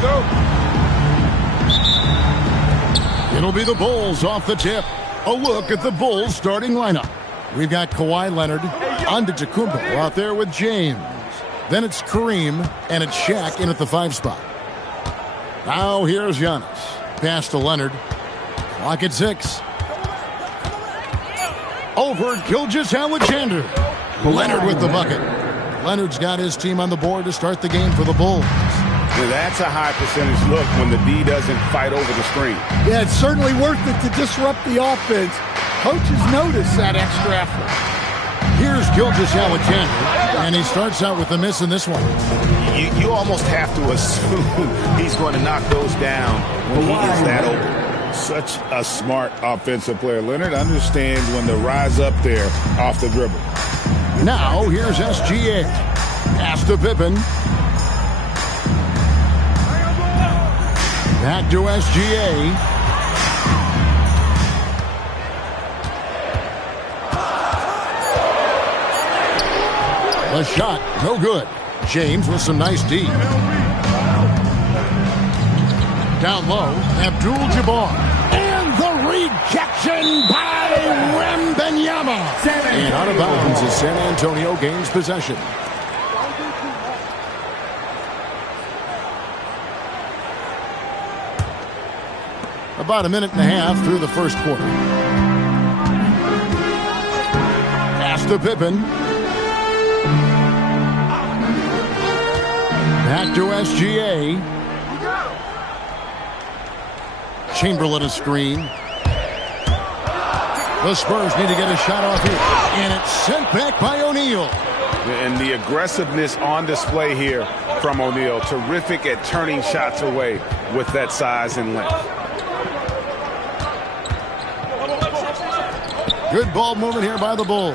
go. It'll be the Bulls off the tip. A look at the Bulls starting lineup. We've got Kawhi Leonard, Antetokounmpo out there with James. Then it's Kareem, and it's Shaq in at the 5 spot. Now here's Giannis. Pass to Leonard. Clock at 6. Over Gilgeous-Alexander. Leonard with the bucket. Leonard's got his team on the board to start the game for the Bulls. Now that's a high percentage look when the D doesn't fight over the screen. Yeah, it's certainly worth it to disrupt the offense. Coaches notice that extra effort. Here's Gilgeous-Alexander, and he starts out with a miss in this one. You almost have to assume he's going to knock those down when he is that open. Such a smart offensive player. Leonard understands when to rise up there off the dribble. Now, here's SGA. Pass to Pippen. Back to SGA. The shot, no good. James with some nice D. Down low, Abdul-Jabbar. And the rejection by Wembanyama. And out of bounds as San Antonio gains possession. About a minute and a half through the first quarter. Pass to Pippen. Back to SGA. Chamberlain a screen. The Spurs need to get a shot off here. And it's sent back by O'Neal. And the aggressiveness on display here from O'Neal. Terrific at turning shots away with that size and length. Good ball movement here by the Bulls.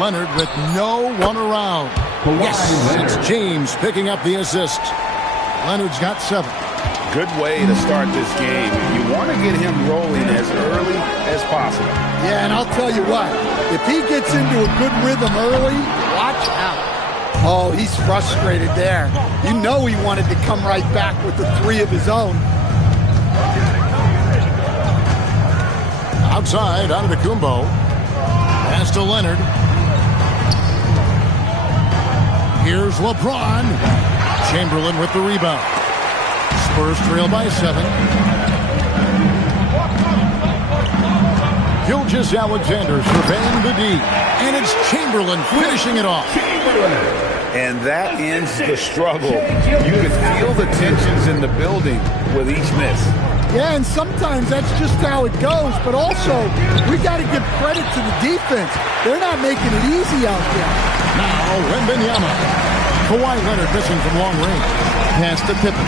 Leonard with no one around. Yes, it's James picking up the assist. Leonard's got 7. Good way to start this game. You want to get him rolling as early as possible. Yeah, and I'll tell you what, if he gets into a good rhythm early, watch out. Oh, he's frustrated there. You know he wanted to come right back with the 3 of his own. Outside, Antetokounmpo. Pass to Leonard. Here's LeBron. Chamberlain with the rebound. Spurs trail by 7. Gilgeous-Alexander surveying the D. And it's Chamberlain finishing it off. And that ends the struggle. You can feel the tensions in the building with each miss. Yeah, and sometimes that's just how it goes. But also, we got to give credit to the defense. They're not making it easy out there. Now, Wembanyama. Kawhi Leonard missing from long range. Pass to Pippen.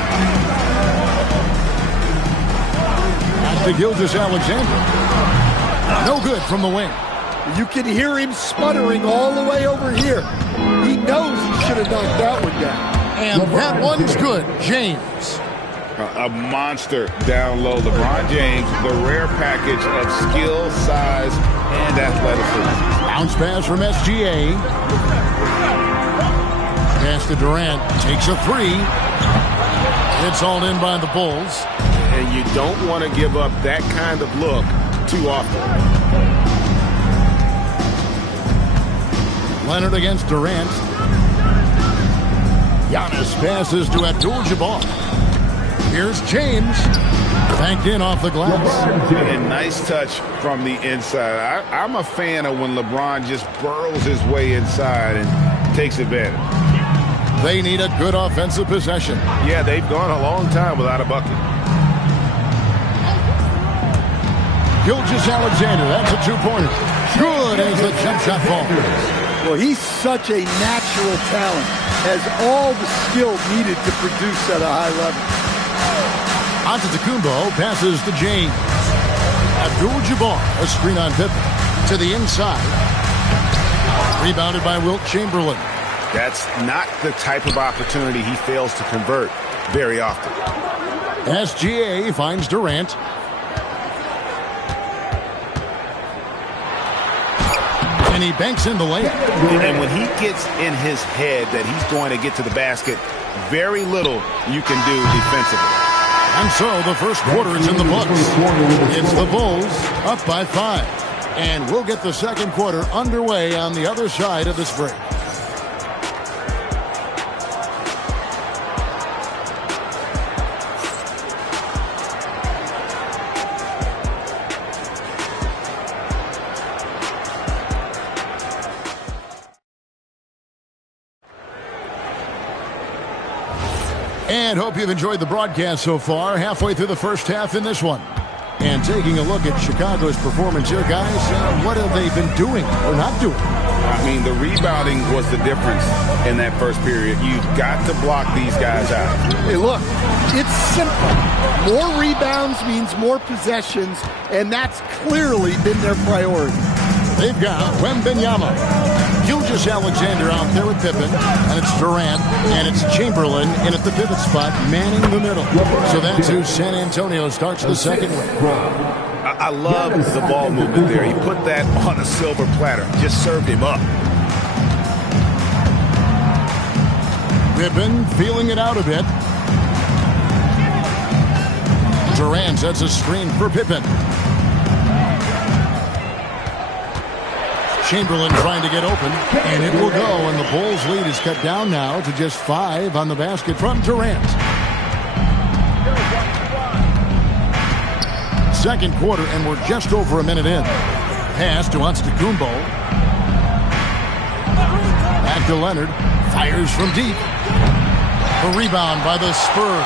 Pass to Gilgeous-Alexander. No good from the wing. You can hear him sputtering all the way over here. He knows he should have knocked that one down. And that one's good. James. A monster down low. LeBron James, the rare package of skill, size, and athleticism. Bounce pass from SGA. Pass to Durant. Takes a 3. It's all in by the Bulls. And you don't want to give up that kind of look too often. Leonard against Durant. Giannis passes to Abdul-Jabbar. Here's James. Banked in off the glass. And nice touch from the inside. I'm a fan of when LeBron just burrows his way inside and takes advantage. They need a good offensive possession. Yeah, they've gone a long time without a bucket. Gilgeous-Alexander, that's a 2-pointer. Good as the jump shot falls. Well, he's such a natural talent. Has all the skill needed to produce at a high level. Antetokounmpo passes to James. Abdul-Jabbar, a screen on Pippen. To the inside. Rebounded by Wilt Chamberlain. That's not the type of opportunity he fails to convert very often. SGA finds Durant. And he banks in the layup. And when he gets in his head that he's going to get to the basket, very little you can do defensively. And so the first quarter is in the books. It's the Bulls up by 5. And we'll get the second quarter underway on the other side of this break. And hope you've enjoyed the broadcast so far. Halfway through the first half in this one. And taking a look at Chicago's performance here, guys, what have they been doing or not doing? I mean, the rebounding was the difference in that first period. You've got to block these guys out. Hey, look, it's simple. More rebounds means more possessions, and that's clearly been their priority. They've got Wembanyama. Gilgeous-Alexander out there with Pippen, and it's Durant, and it's Chamberlain in at the pivot spot, manning the middle. So that's who San Antonio starts the second with. I love the ball movement there. He put that on a silver platter, just served him up. Pippen feeling it out a bit. Durant sets a screen for Pippen. Chamberlain trying to get open, and it will go, and the Bulls' lead is cut down now to just 5 on the basket from Durant. Second quarter, and we're just over a minute in. Pass to Antetokounmpo. Back to Leonard. Fires from deep. A rebound by the Spurs.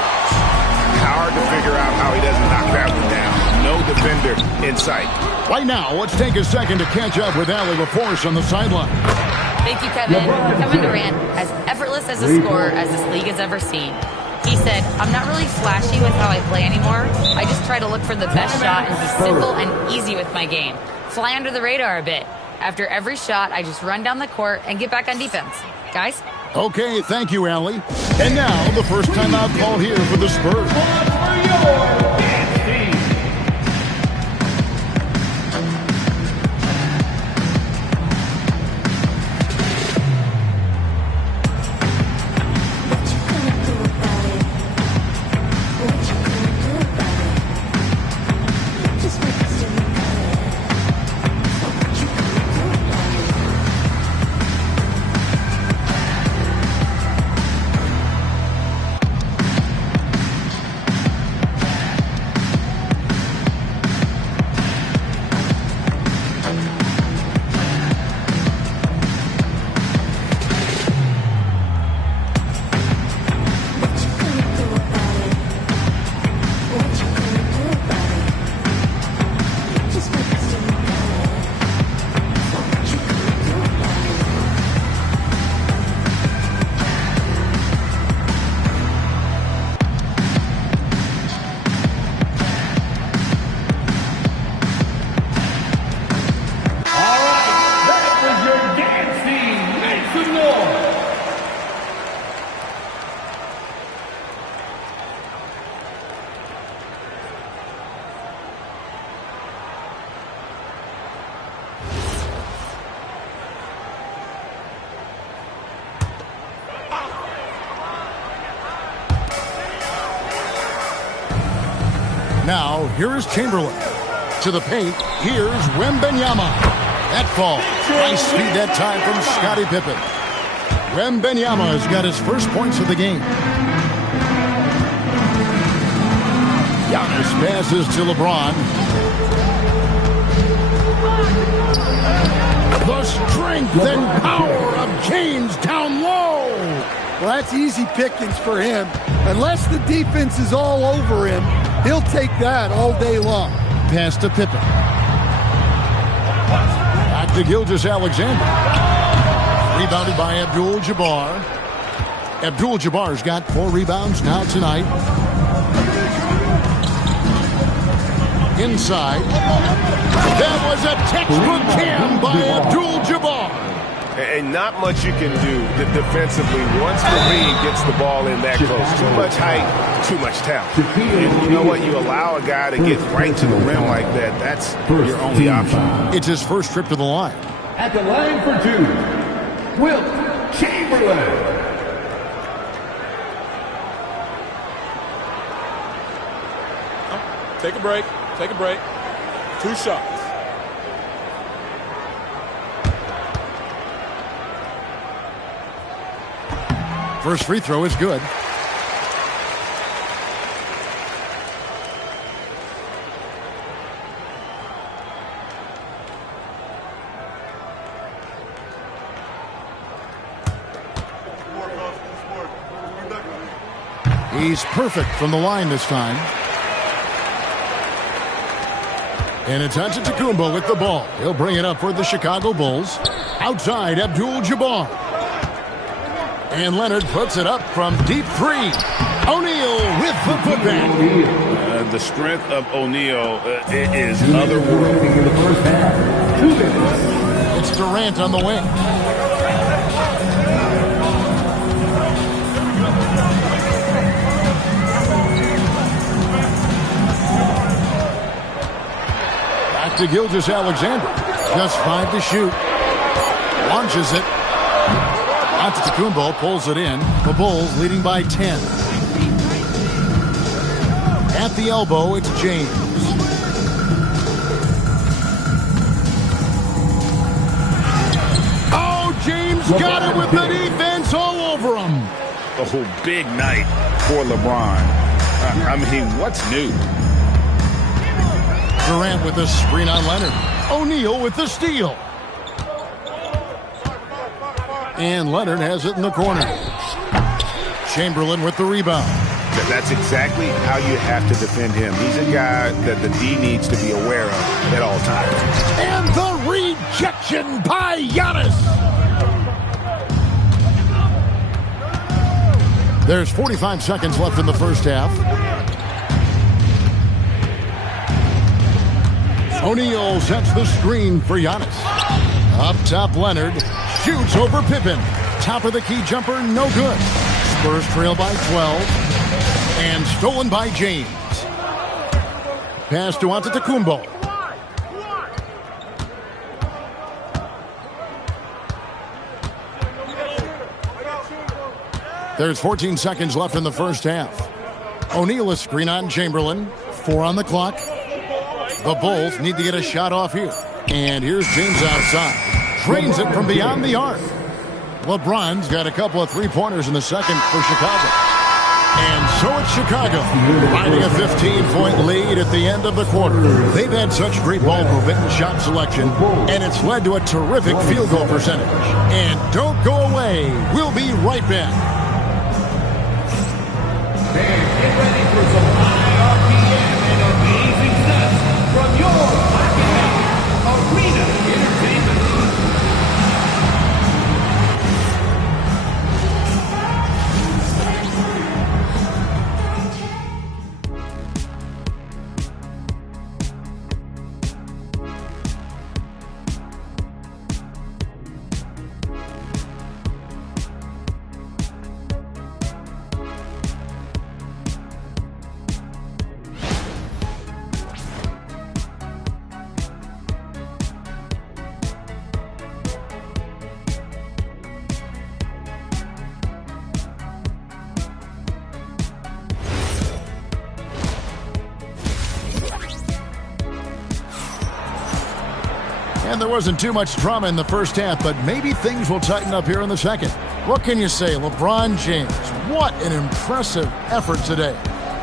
Hard to figure out how he doesn't knock that one down. No defender in sight. Right now, let's take a second to catch up with Allie LaForce on the sideline. Thank you, Kevin. Kevin Durant, as effortless as a scorer as this league has ever seen. He said, I'm not really flashy with how I play anymore. I just try to look for the best shot and be simple and easy with my game. Fly under the radar a bit. After every shot, I just run down the court and get back on defense. Guys? Okay, thank you, Allie. And now, the first timeout call here for the Spurs. Now, here is Chamberlain. To the paint, here's Wembanyama. That fall. Nice speed that time from Scottie Pippen. Wembanyama has got his first points of the game. Giannis passes to LeBron. The strength and power of James down low. Well, that's easy pickings for him. Unless the defense is all over him, he'll take that all day long. Pass to Pippen. Back to Gilgeous-Alexander. Rebounded by Abdul-Jabbar. Abdul-Jabbar's got 4 rebounds now tonight. Inside. That was a textbook cam by Abdul-Jabbar. And not much you can do defensively once the lead gets the ball in that close. Too much height, too much talent. And you know what? You allow a guy to get right to the rim like that, that's your only option. It's his first trip to the line. At the line for two, Wilt Chamberlain. Take a break. Take a break. 2 shots. First free throw is good. He's perfect from the line this time. And it's Antetokounmpo with the ball. He'll bring it up for the Chicago Bulls. Outside, Abdul-Jabbar. And Leonard puts it up from deep 3. O'Neal with the putback. The strength of O'Neal is otherworldly. In the first half, 2 minutes. It's Durant on the wing. To Gilgeous-Alexander. Just 5 to shoot. Launches it. Antetokounmpo pulls it in. The Bulls leading by 10. At the elbow, it's James. Oh, James got it with the defense all over him. Oh, big night for LeBron. I mean, what's new? Durant with the screen on Leonard. O'Neal with the steal. And Leonard has it in the corner. Chamberlain with the rebound. That's exactly how you have to defend him. He's a guy that the D needs to be aware of at all times. And the rejection by Giannis. There's 45 seconds left in the first half. O'Neal sets the screen for Giannis. Up top, Leonard shoots over Pippen. Top of the key jumper, no good. Spurs trail by 12. And stolen by James. Pass to Antetokounmpo. There's 14 seconds left in the first half. O'Neal a screen on Chamberlain. 4 on the clock. The Bulls need to get a shot off here. And here's James outside. Drains it from beyond the arc. LeBron's got a couple of three-pointers in the second for Chicago. And so it's Chicago, riding a 15-point lead at the end of the quarter. They've had such great ball movement and shot selection, and it's led to a terrific field goal percentage. And don't go away. We'll be right back. Fans, get ready for some high RPM and amazing stunts from your Pocket Arena Entertainment. And there wasn't too much drama in the first half, but maybe things will tighten up here in the second. What can you say? LeBron James, what an impressive effort today.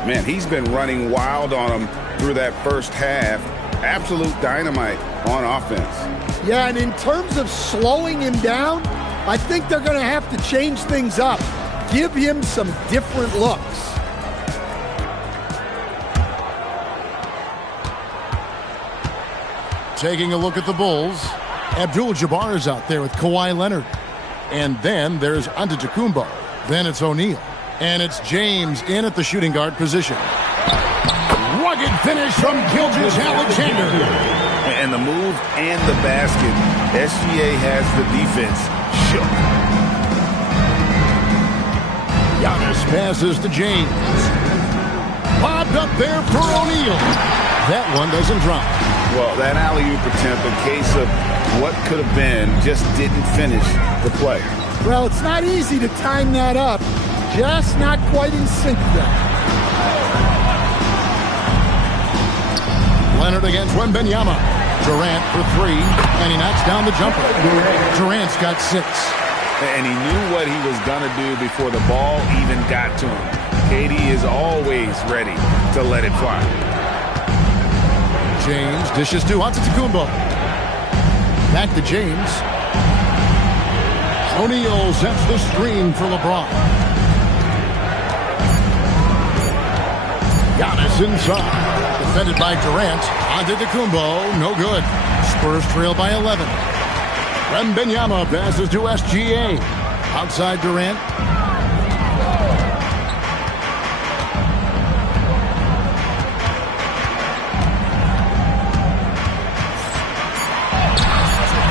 Man, he's been running wild on him through that first half. Absolute dynamite on offense. Yeah, and in terms of slowing him down, I think they're going to have to change things up. Give him some different looks. Taking a look at the Bulls, Abdul-Jabbar is out there with Kawhi Leonard. And then there's Antetokounmpo. Then it's O'Neal. And it's James in at the shooting guard position. Rugged finish from Gilgeous-Alexander. And the move and the basket, SGA has the defense shook. Giannis passes to James. Lobbed up there for O'Neal. That one doesn't drop. Well, that alley-oop attempt, a case of what could have been, just didn't finish the play. Well, it's not easy to time that up. Just not quite in sync there. Leonard against Wembanyama. Durant for three, and he knocks down the jumper. Durant's got 6. And he knew what he was going to do before the ball even got to him. KD is always ready to let it fly. James dishes to Antetokounmpo. Back to James. O'Neal sets the screen for LeBron. Giannis inside. Defended by Durant. Antetokounmpo, no good. Spurs trail by 11. Wembanyama passes to SGA. Outside Durant.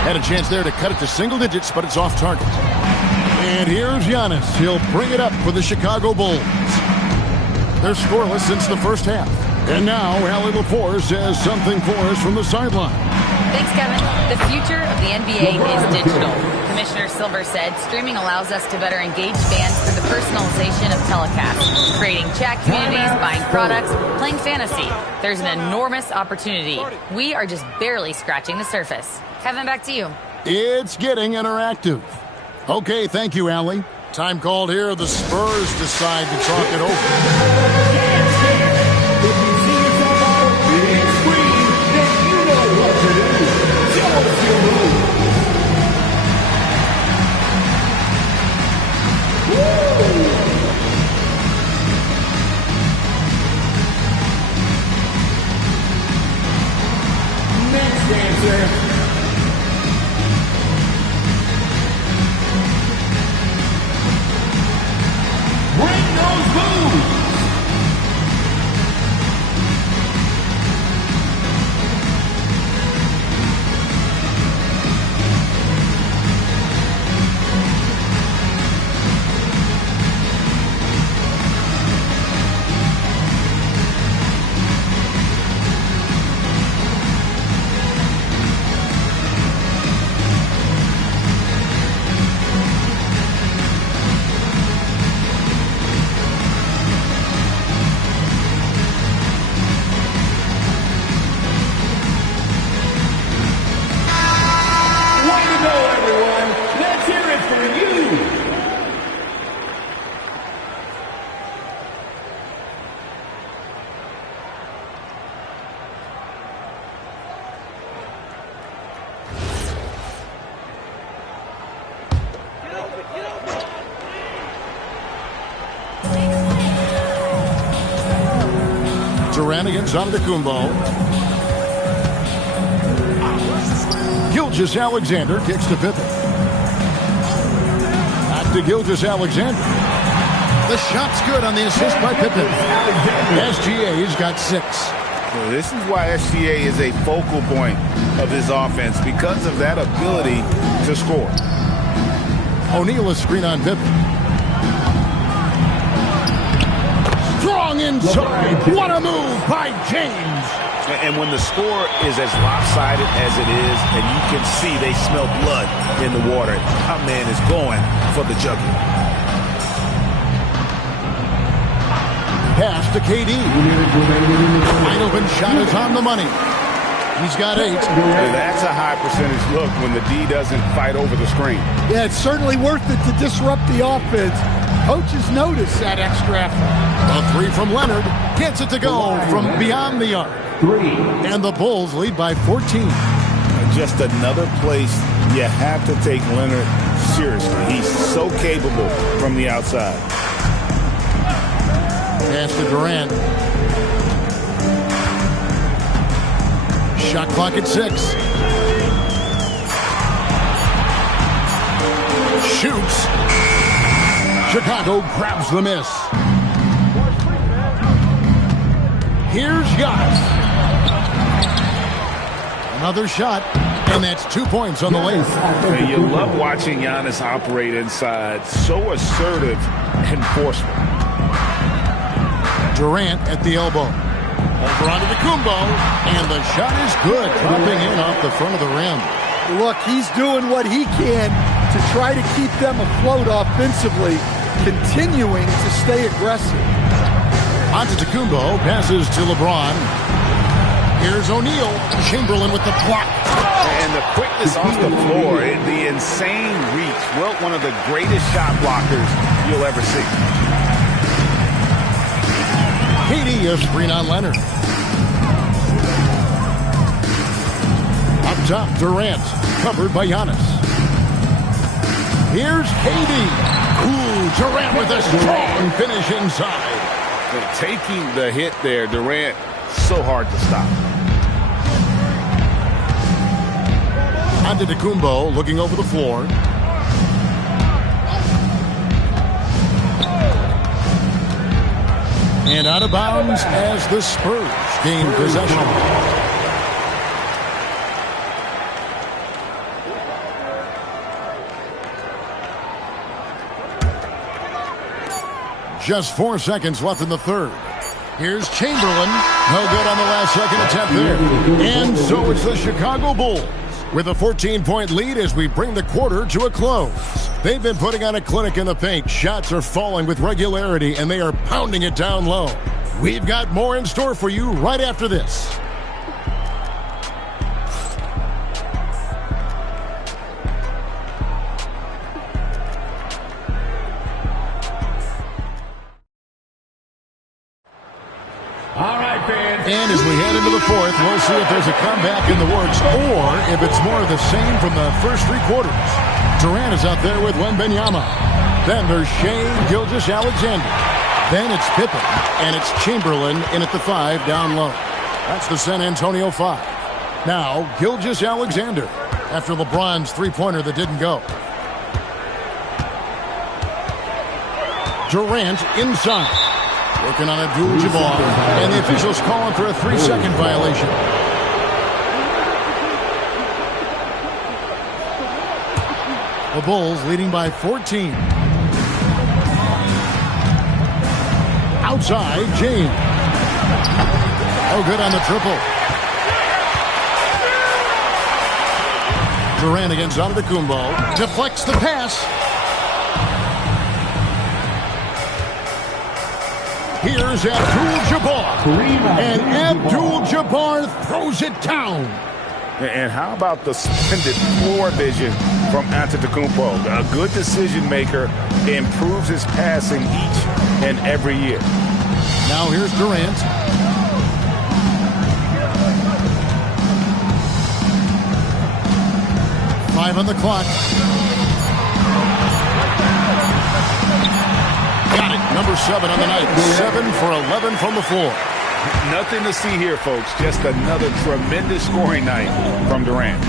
Had a chance there to cut it to single digits, but it's off target. And here's Giannis. He'll bring it up for the Chicago Bulls. They're scoreless since the first half. And now, Allie LaForce says something for us from the sideline. Thanks, Kevin. The future of the NBA is digital. Commissioner Silver said streaming allows us to better engage fans through the personalization of telecasts, creating chat communities, buying products, playing fantasy. There's an enormous opportunity. We are just barely scratching the surface. Kevin, back to you. It's getting interactive. Okay, thank you, Allie. Time called here. The Spurs decide to talk it over. If you see yourself on a big screen, then you know what to do. Show us your move. Woo! Next dancer. Bring those moves. Durant against Antetokounmpo. Gilgeous-Alexander kicks to Pippen. Back to Gilgeous-Alexander. The shot's good on the assist by Pippen. SGA's got 6. So this is why SGA is a focal point of his offense, because of that ability to score. O'Neal is screen on Pippen. Strong inside. What a move by James. And when the score is as lopsided as it is, and you can see they smell blood in the water, our man is going for the jugular. Pass to KD. Wide open shot is on the money. He's got 8. That's a high percentage look when the D doesn't fight over the screen. Yeah, it's certainly worth it to disrupt the offense. Coaches notice that extra effort. A 3 from Leonard. Gets it to go from beyond the arc. 3. And the Bulls lead by 14. Just another place you have to take Leonard seriously. He's so capable from the outside. Pass to Durant. Shot clock at 6. Shoots. Chicago grabs the miss. Here's Giannis. Another shot, and that's 2 points on the way. And you love watching Giannis operate inside. So assertive and forceful. Durant at the elbow. Over onto the Antetokounmpo, and the shot is good, dropping in off the front of the rim. Look, he's doing what he can to try to keep them afloat offensively, continuing to stay aggressive. Antetokounmpo passes to LeBron. Here's O'Neal. Chamberlain with the block. And the quickness off the floor, the insane reach. Well, one of the greatest shot blockers you'll ever see. KD a screen on Leonard. Up top, Durant, covered by Giannis. Here's KD. Ooh, Durant with a strong finish inside. Taking the hit there, Durant, so hard to stop. Antetokounmpo looking over the floor. And out of bounds as the Spurs gain possession. Just 4 seconds left in the third. Here's Chamberlain. No good on the last second attempt there. And so it's the Chicago Bulls with a 14-point lead as we bring the quarter to a close. They've been putting on a clinic in the paint. Shots are falling with regularity, and they are pounding it down low. We've got more in store for you right after this. And as we head into the fourth, we'll see if there's a comeback in the works or if it's more of the same from the first 3 quarters. Durant is out there with Wembanyama. Then there's Shai Gilgeous-Alexander. Then it's Pippen, and it's Chamberlain in at the 5 down low. That's the San Antonio 5. Now, Gilgeous-Alexander after LeBron's three-pointer that didn't go. Durant inside. Working on Abdul-Jabbar, and the officials calling for a 3-second violation. The Bulls leading by 14. Outside, James. Oh, good on the triple. Durant against Antetokounmpo. Deflects the pass. Here's Abdul-Jabbar. And Abdul-Jabbar throws it down. And how about the splendid floor vision from Antetokounmpo? A good decision maker, improves his passing each and every year. Now here's Durant. Five on the clock. Got it. Number 7 on the night. 7 for 11 from the floor. Nothing to see here, folks. Just another tremendous scoring night from Durant.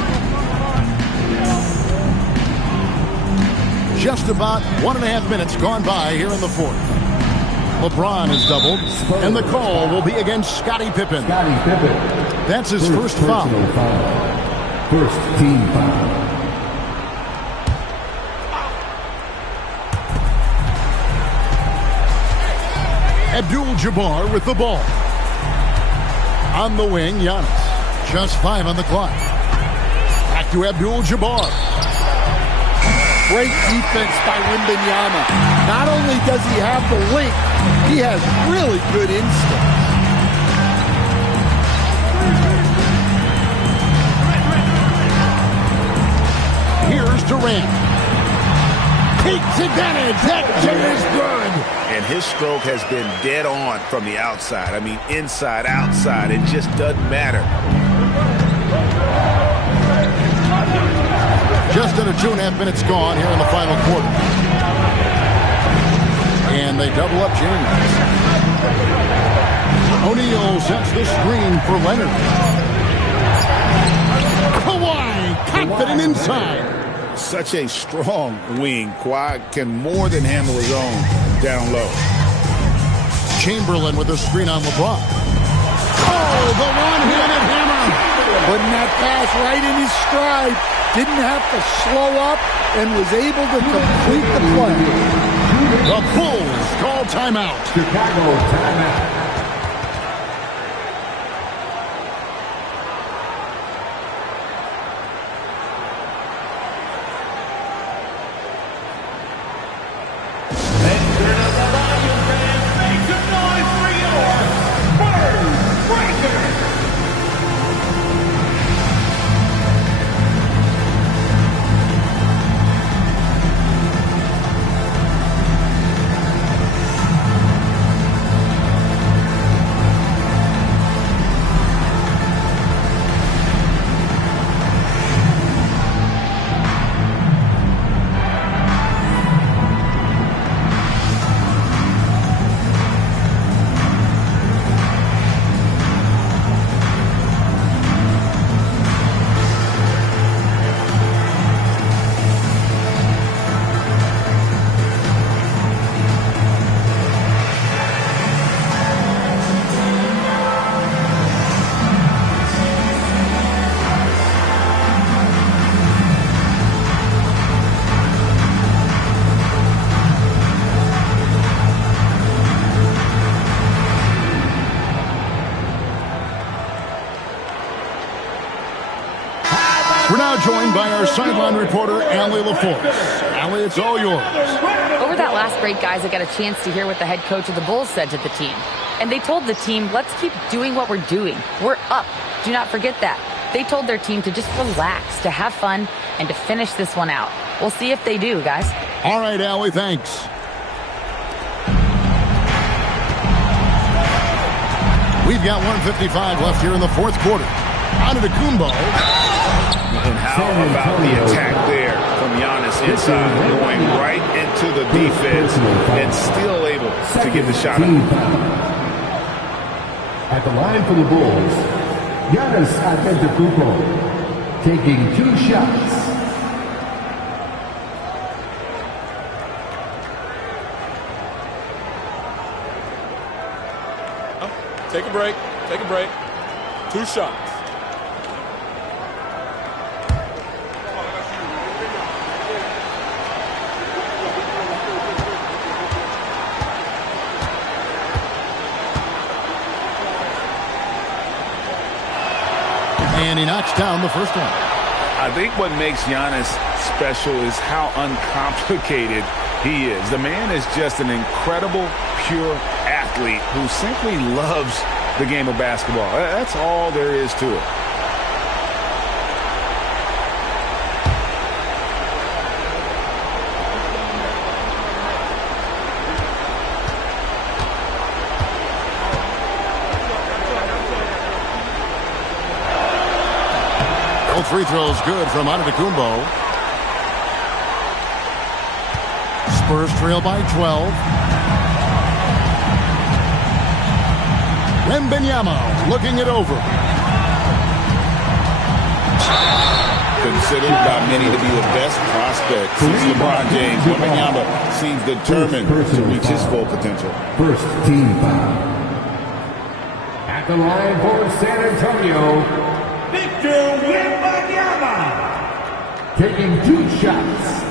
Just about 1.5 minutes gone by here in the fourth. LeBron is doubled, and the call will be against Scottie Pippen. That's his first foul. First team foul. Abdul-Jabbar with the ball. On the wing, Giannis. Just 5 on the clock. Back to Abdul-Jabbar. Great defense by Wembanyama. Not only does he have the length, he has really good instincts. Here's Durant. Takes advantage. That jam is good. And his stroke has been dead on from the outside. I mean, inside, outside. It just doesn't matter. Just under 2.5 minutes gone here in the final quarter. And they double up James. O'Neal sets the screen for Leonard. Kawhi, confident inside. Such a strong wing. Kawhi can more than handle his own down low. Chamberlain with a screen on LeBron. Oh, the one-handed hammer. Putting that pass right in his stride. Didn't have to slow up and was able to complete the play. The Bulls call timeout. Chicago timeout. now joined by our sideline reporter, Allie LaForce. Allie, it's all yours. Over that last break, guys, I got a chance to hear what the head coach of the Bulls said to the team. And they told the team, let's keep doing what we're doing. We're up. Do not forget that. They told their team to just relax, to have fun, and to finish this one out. We'll see if they do, guys. All right, Allie, thanks. We've got 1:55 left here in the fourth quarter. Antetokounmpo. And how about the attack there from Giannis inside, going right into the defense and still able to get the shot up. At the line for the Bulls, Giannis Antetokounmpo taking 2 shots. Take a break. Take a break. 2 shots. And he knocks down the first one. I think what makes Giannis special is how uncomplicated he is. The man is just an incredible, pure athlete who simply loves the game of basketball. That's all there is to it. Both free throws good from Antetokounmpo. Spurs trail by 12. Wembanyama looking it over. Considered by many to be the best prospect since LeBron James, Wembanyama seems determined to reach his full potential. First team foul. At the line for San Antonio, Victor Wembanyama. taking 2 shots.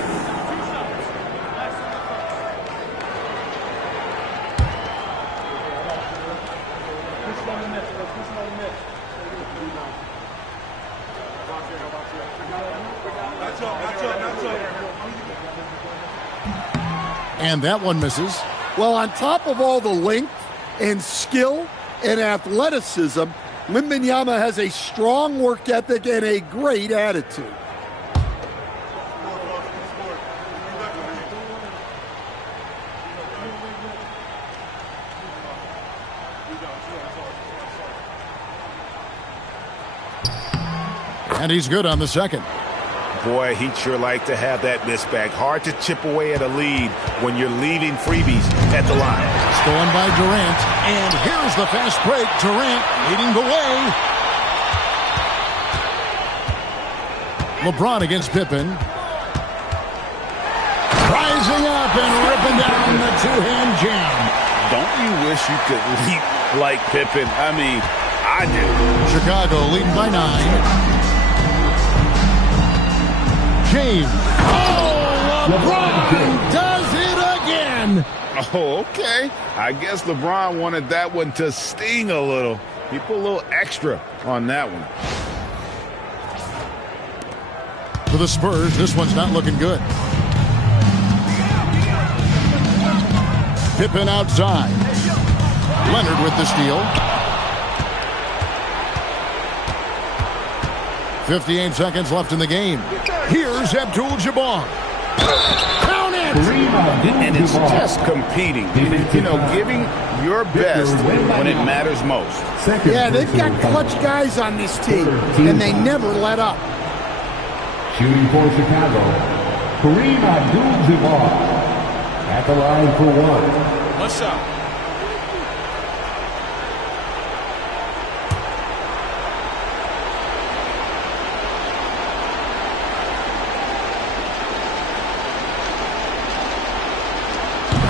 And that one misses. Well, on top of all the length and skill and athleticism, Wembanyama has a strong work ethic and a great attitude. And he's good on the second. Boy, he'd sure like to have that miss back. Hard to chip away at a lead when you're leaving freebies at the line. Stolen by Durant. And here's the fast break. Durant leading the way. LeBron against Pippen. Rising up and ripping down the two-hand jam. Don't you wish you could leap like Pippen? I mean, I do. Chicago leading by 9. James. Oh, LeBron does it again. Oh, okay. I guess LeBron wanted that one to sting a little. He put a little extra on that one. For the Spurs, this one's not looking good. Pippen outside. Leonard with the steal. 58 seconds left in the game. Here's Abdul-Jabbar. Count it! And it's just competing. You know, giving your best when it matters most. Yeah, they've got clutch guys on this team, and they never let up. Shooting for Chicago, Kareem Abdul-Jabbar. At the line for 1. 1 shot.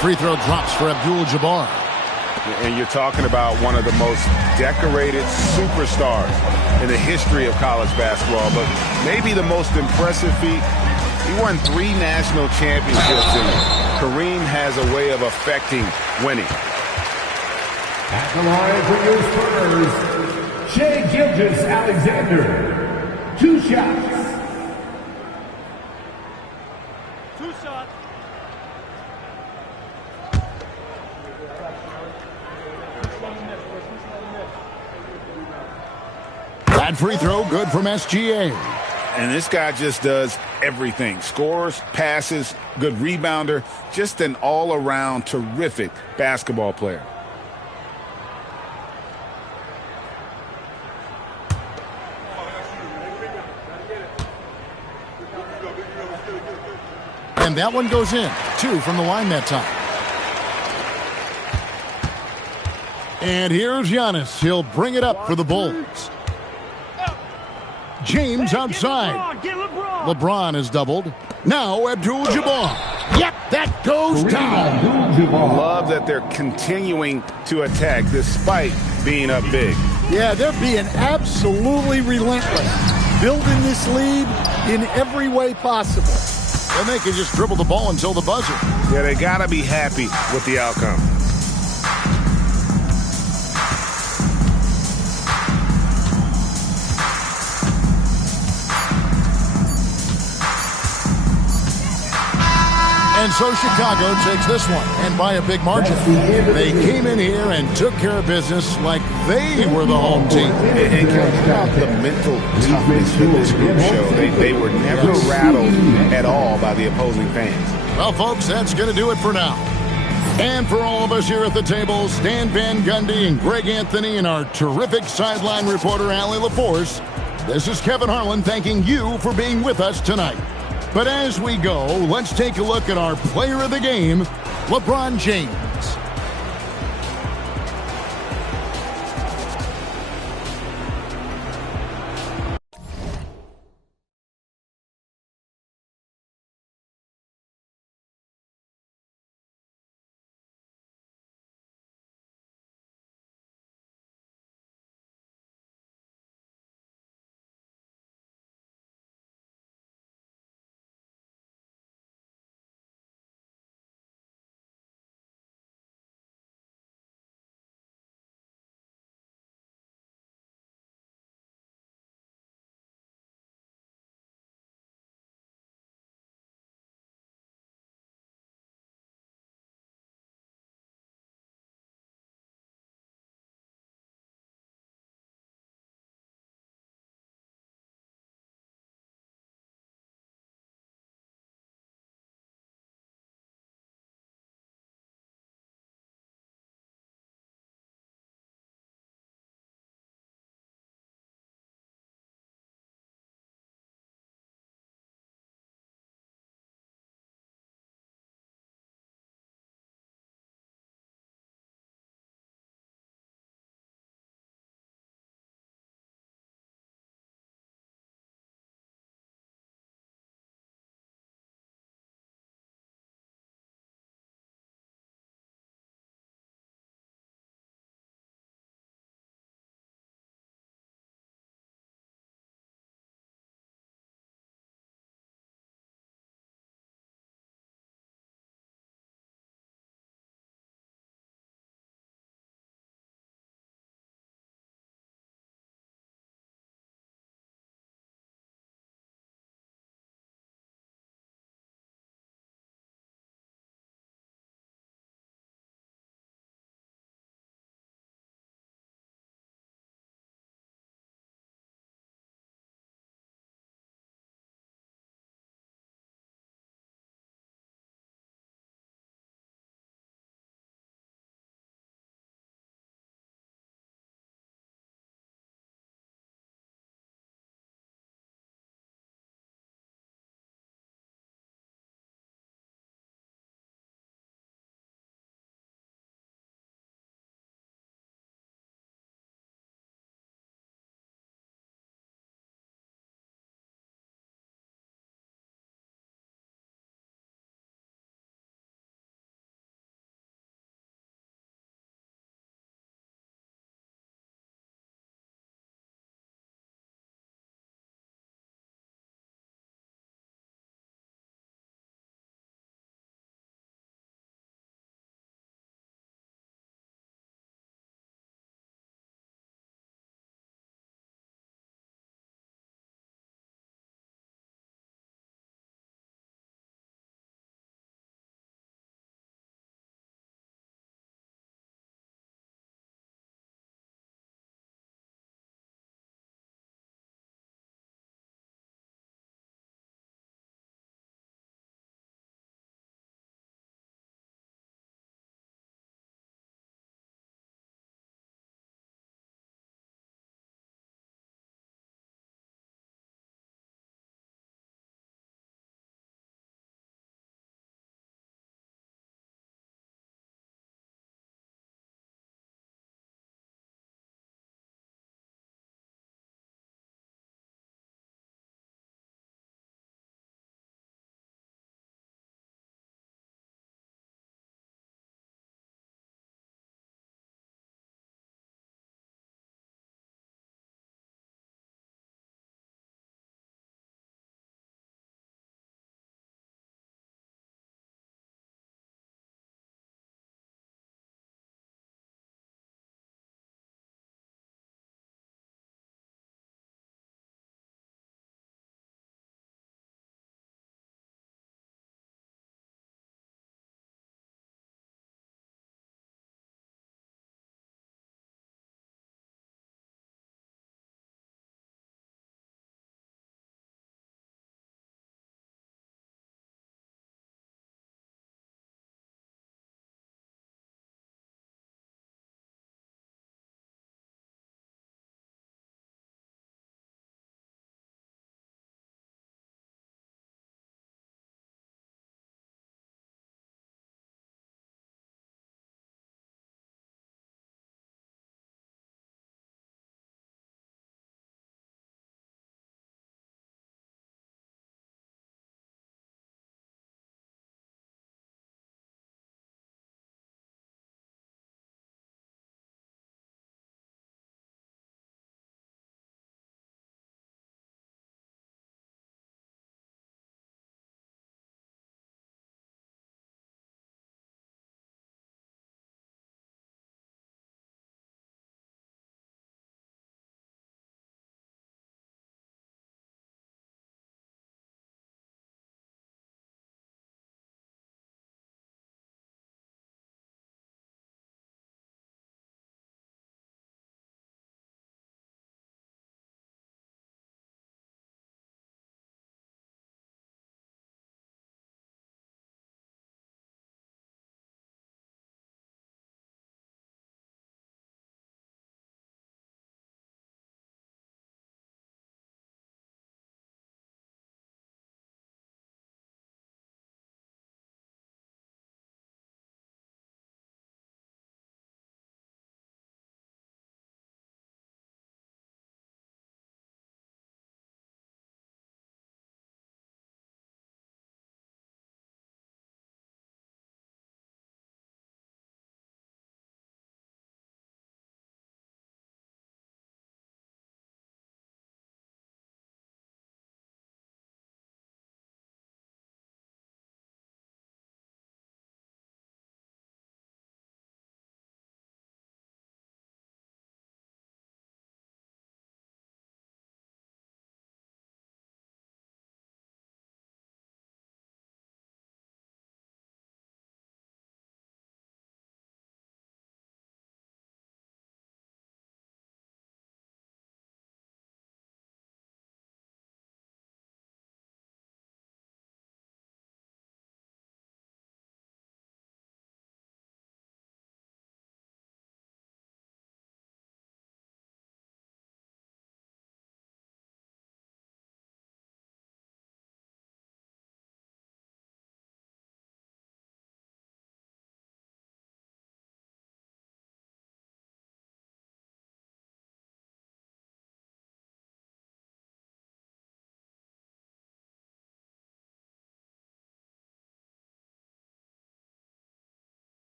Free throw drops for Abdul-Jabbar. And you're talking about one of the most decorated superstars in the history of college basketball, but maybe the most impressive feat. He won 3 national championships, and Kareem has a way of affecting winning. At the line for your Spurs, Shai Gilgeous-Alexander. 2 shots. That free throw good from SGA. And this guy just does everything. Scores, passes, good rebounder, just an all-around terrific basketball player. And that one goes in. 2 from the line that time. And here's Giannis. He'll bring it up for the Bulls. James outside. LeBron is doubled. Now Abdul-Jabbar. Yep, that goes down. Love that they're continuing to attack despite being up big. Yeah, they're being absolutely relentless. Building this lead in every way possible. And they can just dribble the ball until the buzzer. Yeah, they got to be happy with the outcome. And so Chicago takes this one, and by a big margin. They came in here and took care of business like they were the home team. And about the mental toughness that this group showed. They were never rattled at all by the opposing fans. Well, folks, that's going to do it for now. And for all of us here at the table, Stan Van Gundy and Greg Anthony and our terrific sideline reporter, Allie LaForce, this is Kevin Harlan thanking you for being with us tonight. But as we go, let's take a look at our player of the game, LeBron James.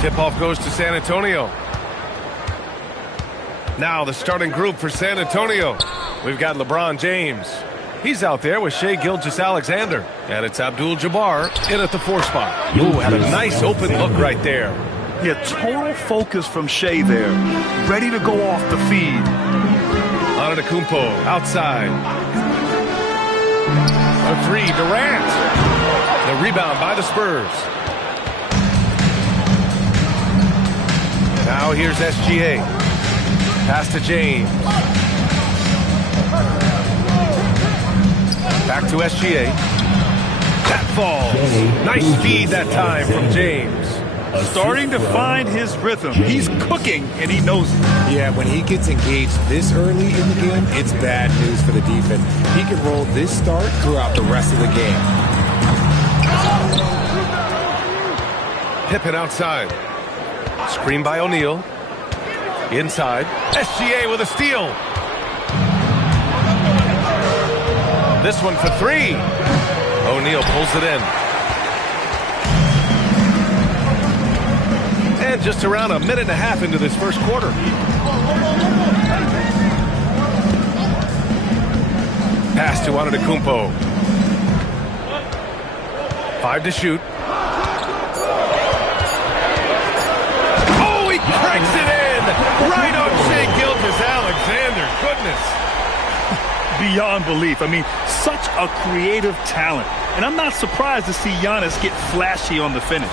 Tip-off goes to San Antonio. Now the starting group for San Antonio. We've got LeBron James. He's out there with Shai Gilgeous-Alexander. And it's Abdul-Jabbar in at the 4 spot. Ooh, had a nice open look right there. Yeah, total focus from Shai there. Ready to go off the feed. Antetokounmpo outside. A 3, Durant. The rebound by the Spurs. Now here's SGA. Pass to James. Back to SGA. That falls. Nice feed that time from James. Starting to find his rhythm. He's cooking, and he knows it. Yeah, when he gets engaged this early in the game, it's bad news for the defense. He can roll this start throughout the rest of the game. Pippen outside. Screen by O'Neal. Inside. SGA with a steal. This one for 3. O'Neal pulls it in. And just around a minute and a half into this first quarter. Pass to Antetokounmpo. 5 to shoot. Oh, he cranks it in! Right on Shai Gilgeous-Alexander. Goodness. Beyond belief. I mean, such a creative talent. And I'm not surprised to see Giannis get flashy on the finish.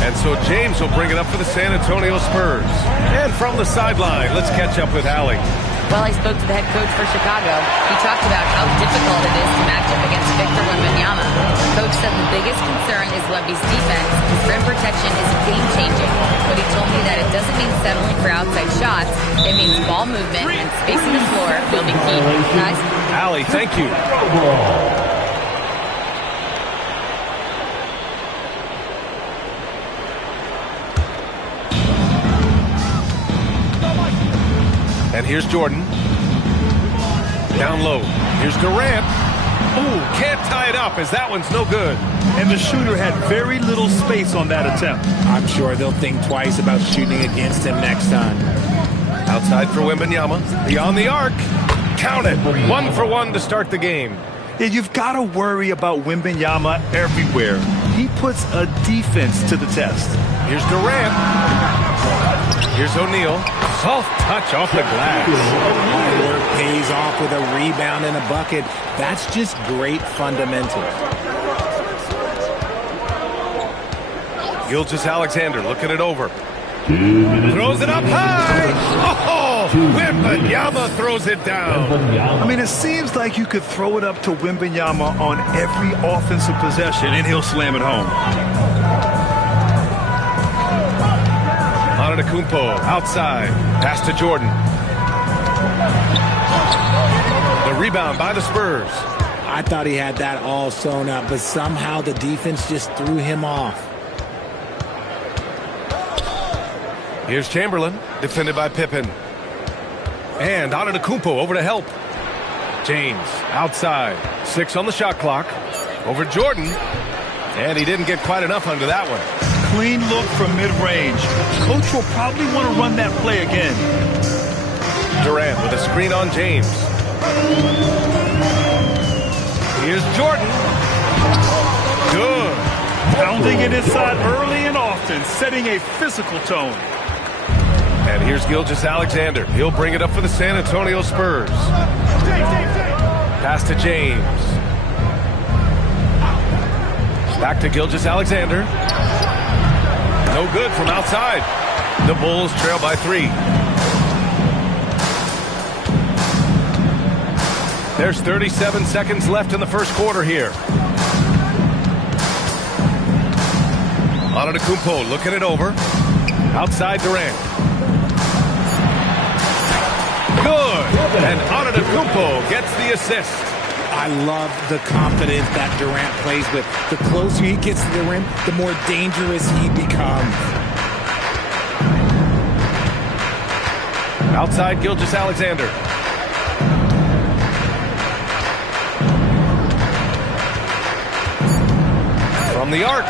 And so James will bring it up for the San Antonio Spurs. And from the sideline, let's catch up with Allie. Well, I spoke to the head coach for Chicago. He talked about how difficult it is to match up against Victor Wembanyama. Coach said the biggest concern is Wemby's defense. His rim protection is game-changing. But he told me that it doesn't mean settling for outside shots. It means ball movement and spacing the floor will be key. Guys? Allie, thank you. And here's Jordan. Down low. Here's Durant. Ooh, can't tie it up as that one's no good. And the shooter had very little space on that attempt. I'm sure they'll think twice about shooting against him next time. Outside for Wembanyama. Beyond the arc. Count it. 1 for 1 to start the game. Yeah, you've got to worry about Wembanyama everywhere. He puts a defense to the test. Here's Durant. Here's O'Neal. Soft touch off the glass. Hard work pays off with a rebound and a bucket. That's just great fundamentals. Gilgeous-Alexander looking it over. Throws it up high. Oh, Wembanyama throws it down. I mean, it seems like you could throw it up to Wembanyama on every offensive possession, and he'll slam it home. Antetokounmpo outside. Pass to Jordan. The rebound by the Spurs. I thought he had that all sewn up, but somehow the defense just threw him off. Here's Chamberlain, defended by Pippen. And Antetokounmpo over to help. James outside. 6 on the shot clock. Over Jordan. And he didn't get quite enough under that one. Clean look from mid-range. Coach will probably want to run that play again. Durant with a screen on James. Here's Jordan. Good. Pounding it inside early and often, setting a physical tone. And here's Gilgeous-Alexander. He'll bring it up for the San Antonio Spurs. Pass to James. Back to Gilgeous-Alexander. No good from outside. The Bulls trail by 3. There's 37 seconds left in the first quarter here. Antetokounmpo looking it over. Outside Durant. Good. And Antetokounmpo gets the assist. I love the confidence that Durant plays with. The closer he gets to the rim, the more dangerous he becomes. Outside Gilgeous-Alexander. from the arc.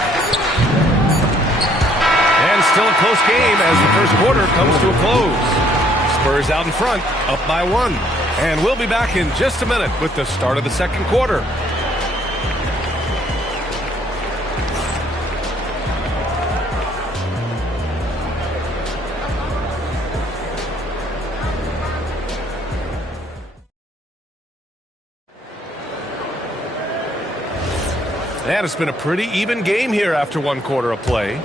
And still a close game as the first quarter comes to a close. Spurs out in front, up by 1. And we'll be back in just a minute with the start of the second quarter. And it's been a pretty even game here after 1 quarter of play.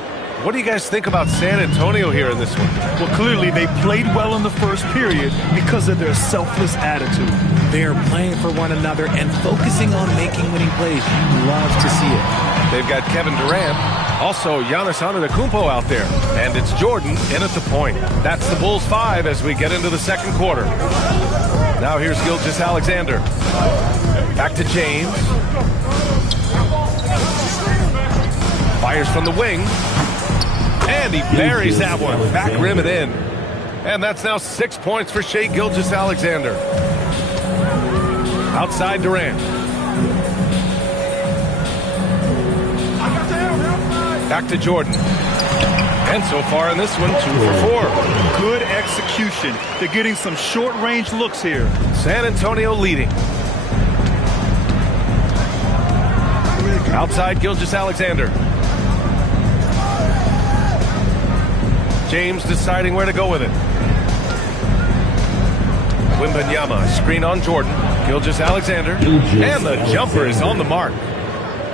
What do you guys think about San Antonio here in this one? Well, clearly they played well in the first period because of their selfless attitude. They are playing for one another and focusing on making winning plays. You love to see it. They've got Kevin Durant, also Giannis Antetokounmpo out there. And it's Jordan in at the point. That's the Bulls 5 as we get into the second quarter. Now here's Gilgeous-Alexander. Back to James. Fires from the wing. And he buries that one. Back rim it in. And that's now 6 points for Shai Gilgeous-Alexander. Outside Durant. Back to Jordan. And so far in this one, 2 for 4. Good execution. They're getting some short-range looks here. San Antonio leading. Outside Gilgeous-Alexander. James deciding where to go with it. Wembanyama, screen on Jordan. Gilgeous-Alexander. And the jumper is on the mark.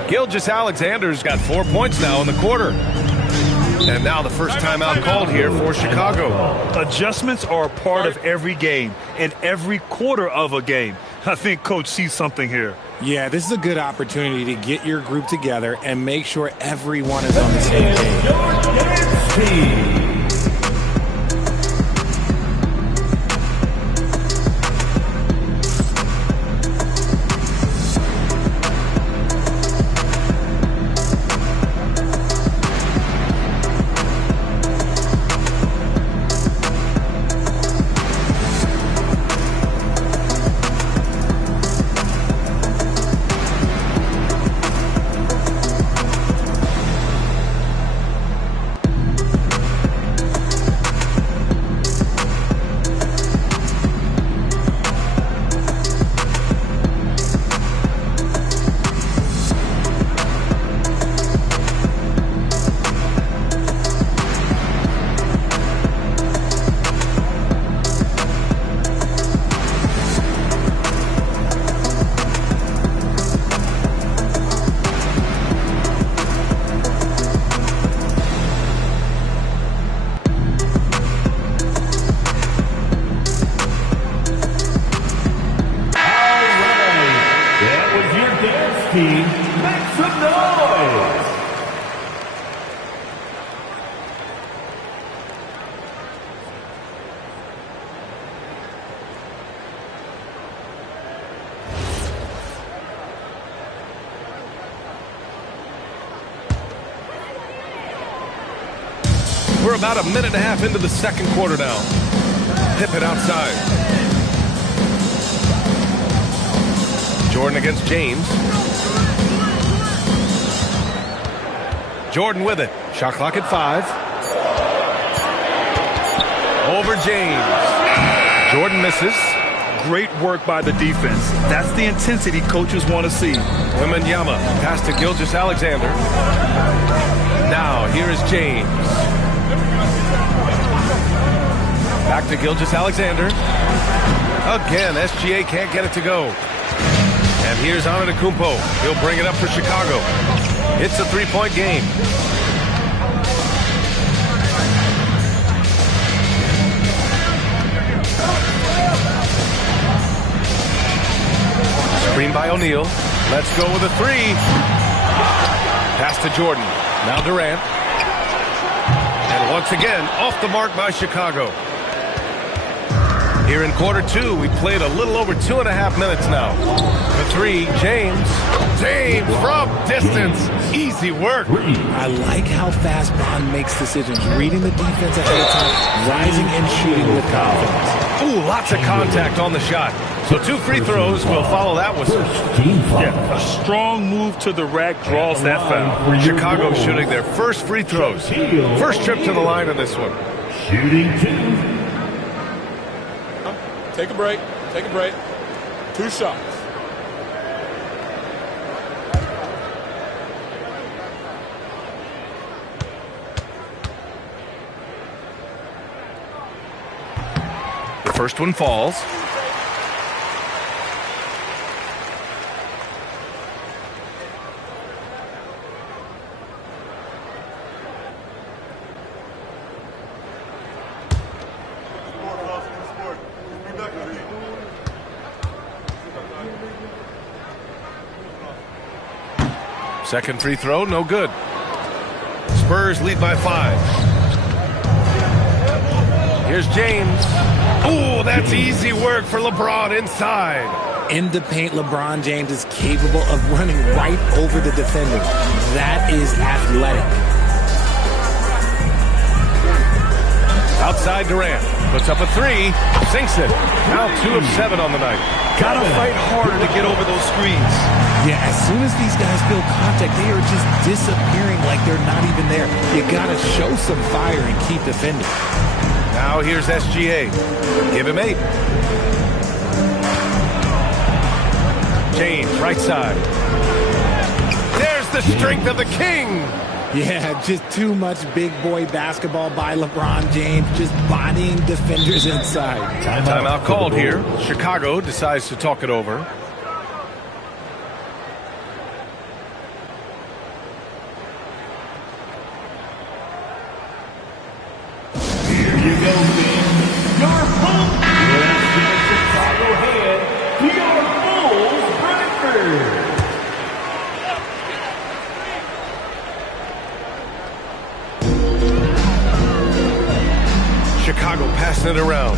Gilgeous-Alexander's got 4 points now in the quarter. And now the first timeout called here for Chicago. Adjustments are a part of every game and every quarter of a game. I think Coach sees something here. Yeah, this is a good opportunity to get your group together and make sure everyone is on the same page. We're about a minute and a half into the second quarter now. Pippen outside. Jordan against James. Jordan with it. Shot clock at 5. Over James. Jordan misses. Great work by the defense. That's the intensity coaches want to see. Wembanyama pass to Gilgeous-Alexander. Now here is James. Back to Gilgeous-Alexander. Again, SGA can't get it to go. And here's Antetokounmpo. He'll bring it up for Chicago. It's a 3-point game. Screen by O'Neal. Let's go with a 3. Pass to Jordan. Now Durant. And once again, off the mark by Chicago. Here in quarter 2, we played a little over 2.5 minutes now. The 3, James. James from distance. Easy work. I like how fast Bron makes decisions, reading the defense ahead of time, rising and shooting with confidence. Ooh, lots of contact on the shot. So 2 free throws will follow that whistle. Yeah, a strong move to the rack draws that foul. Chicago shooting their first free throws. First trip to the line on this one. Shooting 2. Take a break. Take a break. 2 shots. The first one falls. Second free throw, no good. Spurs lead by 5. Here's James. Ooh, that's easy work for LeBron inside. In the paint, LeBron James is capable of running right over the defender. That is athletic. Outside Durant. Puts up a 3. Sinks it. Now 2 of 7 on the night. Gotta fight harder to get over those screens. Yeah, as soon as these guys feel contact, they are just disappearing like they're not even there. You gotta show some fire and keep defending. Now here's SGA. Give him 8. James, right side. There's the strength of the king. Yeah, just too much big boy basketball by LeBron James, just bodying defenders inside. Timeout called here. Chicago decides to talk it over. Here you go, Ben. Your home. Let's Chicago head to your Bulls, Bradford. Chicago passing it around.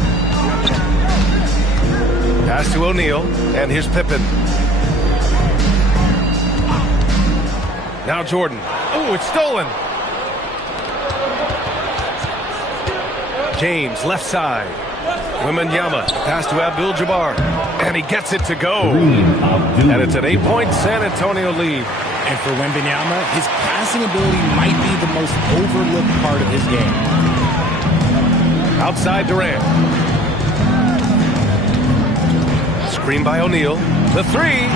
Pass to O'Neal, and here's Pippen. Now Jordan. Oh, it's stolen. James, left side. Wembanyama, pass to Abdul-Jabbar. And he gets it to go. And it's an 8-point San Antonio lead. And for Wembanyama, his passing ability might be the most overlooked part of his game. Outside Durant. Screen by O'Neal. The 3.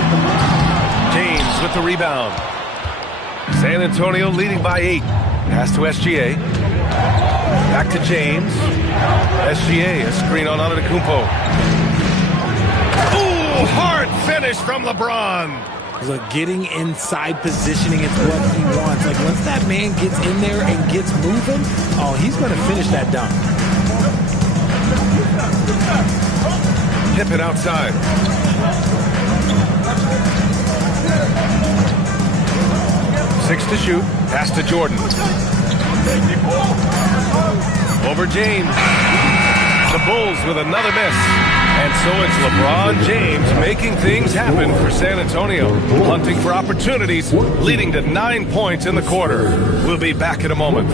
James with the rebound. San Antonio leading by 8. Pass to SGA. Back to James. SGA, a screen on Antetokounmpo. Ooh, hard finish from LeBron. Look, getting inside positioning is what he wants. Like, once that man gets in there and gets moving, oh, he's going to finish that dunk. Pippen outside. Six to shoot. Pass to Jordan. Over James. The Bulls with another miss. And so it's LeBron James making things happen for San Antonio. Hunting for opportunities, leading to 9 points in the quarter. We'll be back in a moment.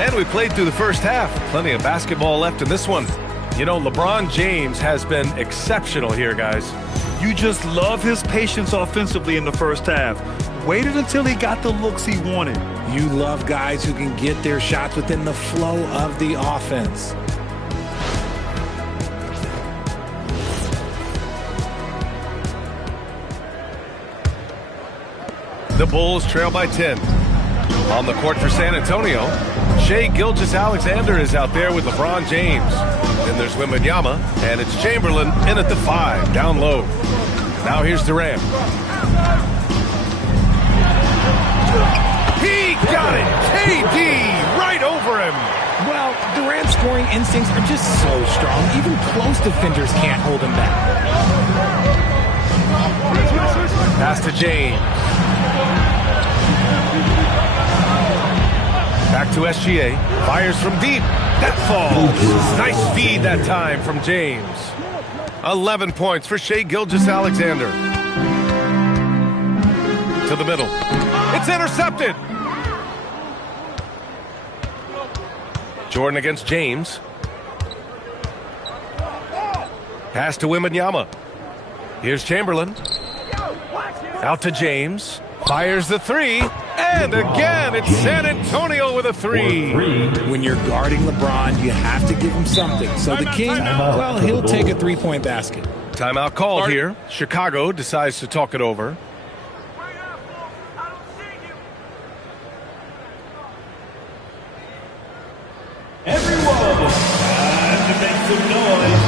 And we played through the first half. Plenty of basketball left in this one. You know, LeBron James has been exceptional here, guys. You just love his patience offensively in the first half. waited until he got the looks he wanted. You love guys who can get their shots within the flow of the offense. The Bulls trail by 10. On the court for San Antonio, Shai Gilgeous-Alexander is out there with LeBron James. Then there's Wembanyama, and it's Chamberlain in at the 5, down low. Now here's Durant. He got it! KD right over him! Well, Durant's scoring instincts are just so strong. Even close defenders can't hold him back. Pass to James. Back to SGA. Fires from deep. That falls. Nice feed that time from James. 11 points for Shai Gilgeous-Alexander. To the middle. It's intercepted. Jordan against James. Pass to Wembanyama. Here's Chamberlain. Out to James. Fires the 3. And again, it's San Antonio with a 3. When you're guarding LeBron, you have to give him something. So the King, well, he'll take a 3-point basket. Timeout called here. Chicago decides to talk it over. Everyone, time to make some noise.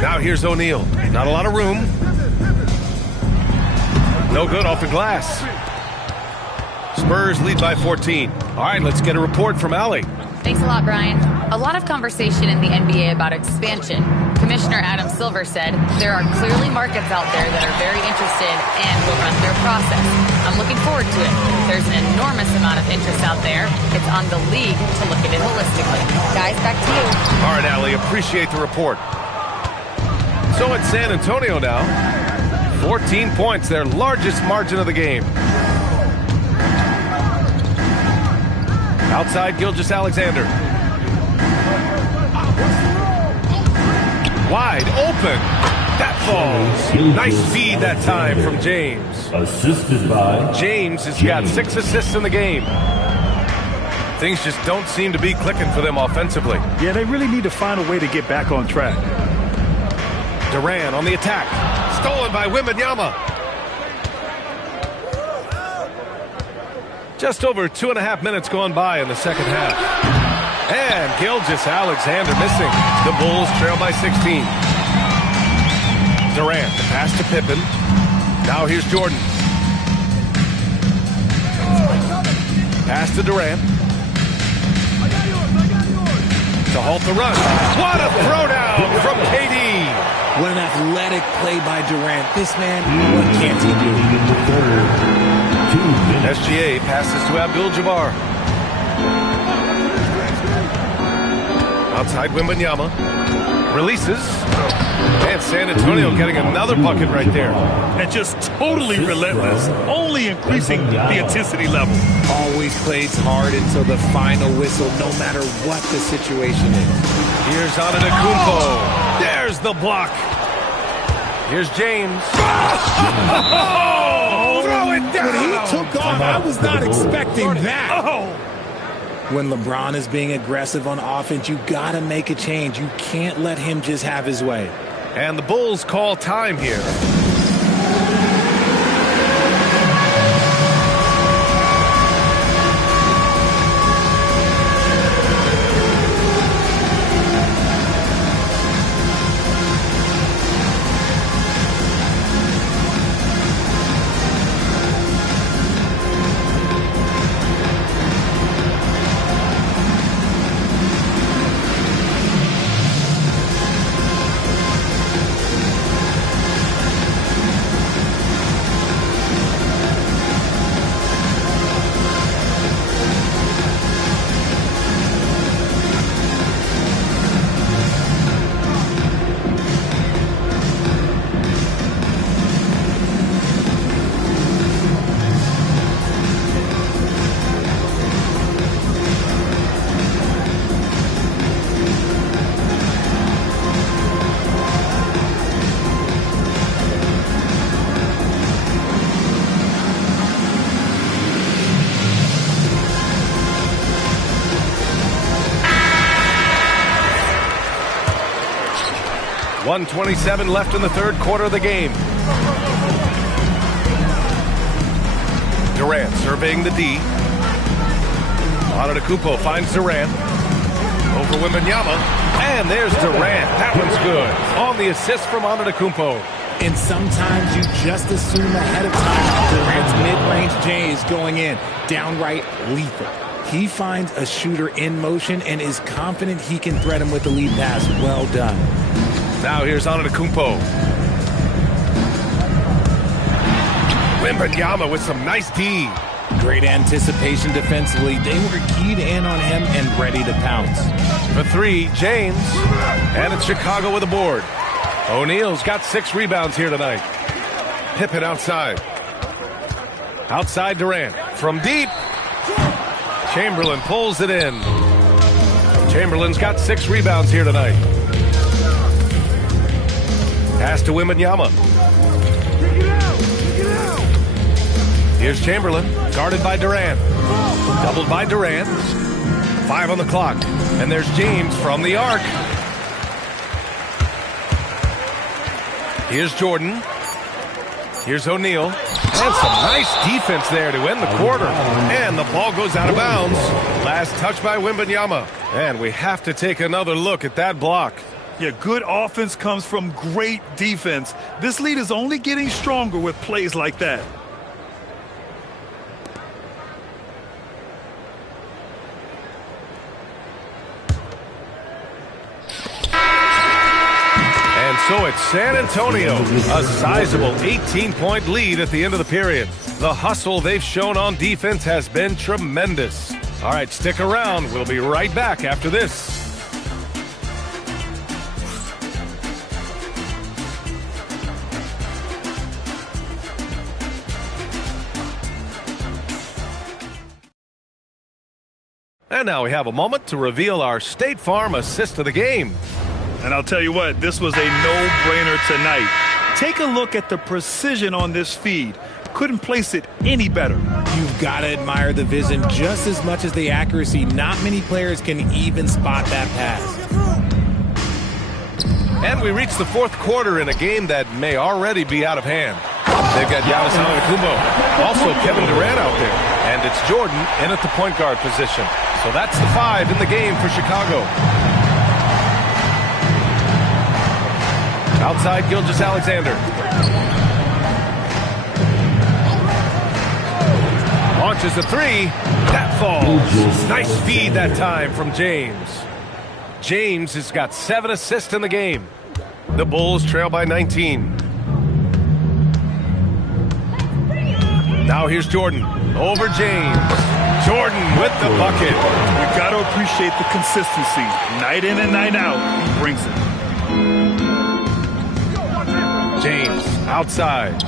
Now here's O'Neal. Not a lot of room. No good off the glass. Spurs lead by 14. All right, let's get a report from Allie. Thanks a lot, Brian. A lot of conversation in the NBA about expansion. Commissioner Adam Silver said there are clearly markets out there that are very interested and will run their process. I'm looking forward to it. There's an enormous amount of interest out there. It's on the league to look at it holistically. Guys, back to you. All right, Allie, appreciate the report. So it's San Antonio now. 14 points, their largest margin of the game. Outside, Gilgeous-Alexander. Wide open. That falls. Nice feed that time from James. Assisted by James has got 6 assists in the game. Things just don't seem to be clicking for them offensively. Yeah, they really need to find a way to get back on track. Durant on the attack. Stolen by Wembanyama. Just over 2.5 minutes gone by in the second half. And Gilgeous-Alexander missing. The Bulls trail by 16. Durant, the pass to Pippen. Now here's Jordan. Pass to Durant. To halt the run. What a throwdown from KD. What an athletic play by Durant. This man, what can't he do? SGA passes to Abdul-Jabbar. Outside Wembanyama. Releases. And San Antonio getting another bucket right there. And just totally relentless, only increasing the intensity level. Always plays hard until the final whistle, no matter what the situation is. Here's Antetokounmpo. There's the block. Here's James. Oh, throw it down. When he took off, I was not expecting that. When LeBron is being aggressive on offense, you got to make a change. You can't let him just have his way. And the Bulls call time here. 1:27 left in the third quarter of the game. Durant surveying the D. Antetokounmpo finds Durant. Over Wembanyama. And there's Durant. That one's good. On the assist from Antetokounmpo. And sometimes you just assume ahead of time Durant's mid-range J is going in. Downright lethal. He finds a shooter in motion and is confident he can threat him with the lead pass. Well done. Now here's Antetokounmpo. Wembanyama with some nice D. Great anticipation defensively. They were keyed in on him and ready to pounce. For three, James. And it's Chicago with a board. O'Neal's got 6 rebounds here tonight. Pippen outside. Outside Durant. From deep. Chamberlain pulls it in. Chamberlain's got 6 rebounds here tonight. Pass to Wembanyama. Here's Chamberlain, guarded by Durant. Doubled by Durant. 5 on the clock. And there's James from the arc. Here's Jordan. Here's O'Neal. And some nice defense there to end the quarter. And the ball goes out of bounds. Last touch by Wembanyama. And we have to take another look at that block. Yeah, good offense comes from great defense. This lead is only getting stronger with plays like that. And so it's San Antonio, a sizable 18-point lead at the end of the period. The hustle they've shown on defense has been tremendous. All right, stick around. We'll be right back after this. And now we have a moment to reveal our State Farm assist of the game. And I'll tell you what, this was a no-brainer tonight. Take a look at the precision on this feed. Couldn't place it any better. You've got to admire the vision just as much as the accuracy. Not many players can even spot that pass. And we reach the fourth quarter in a game that may already be out of hand. They've got Giannis Antetokounmpo, also Kevin Durant out there, and it's Jordan in at the point guard position. So that's the 5 in the game for Chicago. Outside Gilgeous-Alexander. Launches a 3. That falls. Nice feed that time from James. James has got 7 assists in the game. The Bulls trail by 19. Now here's Jordan. Over James. Jordan with the bucket. We've got to appreciate the consistency. Night in and night out, he brings it. James outside.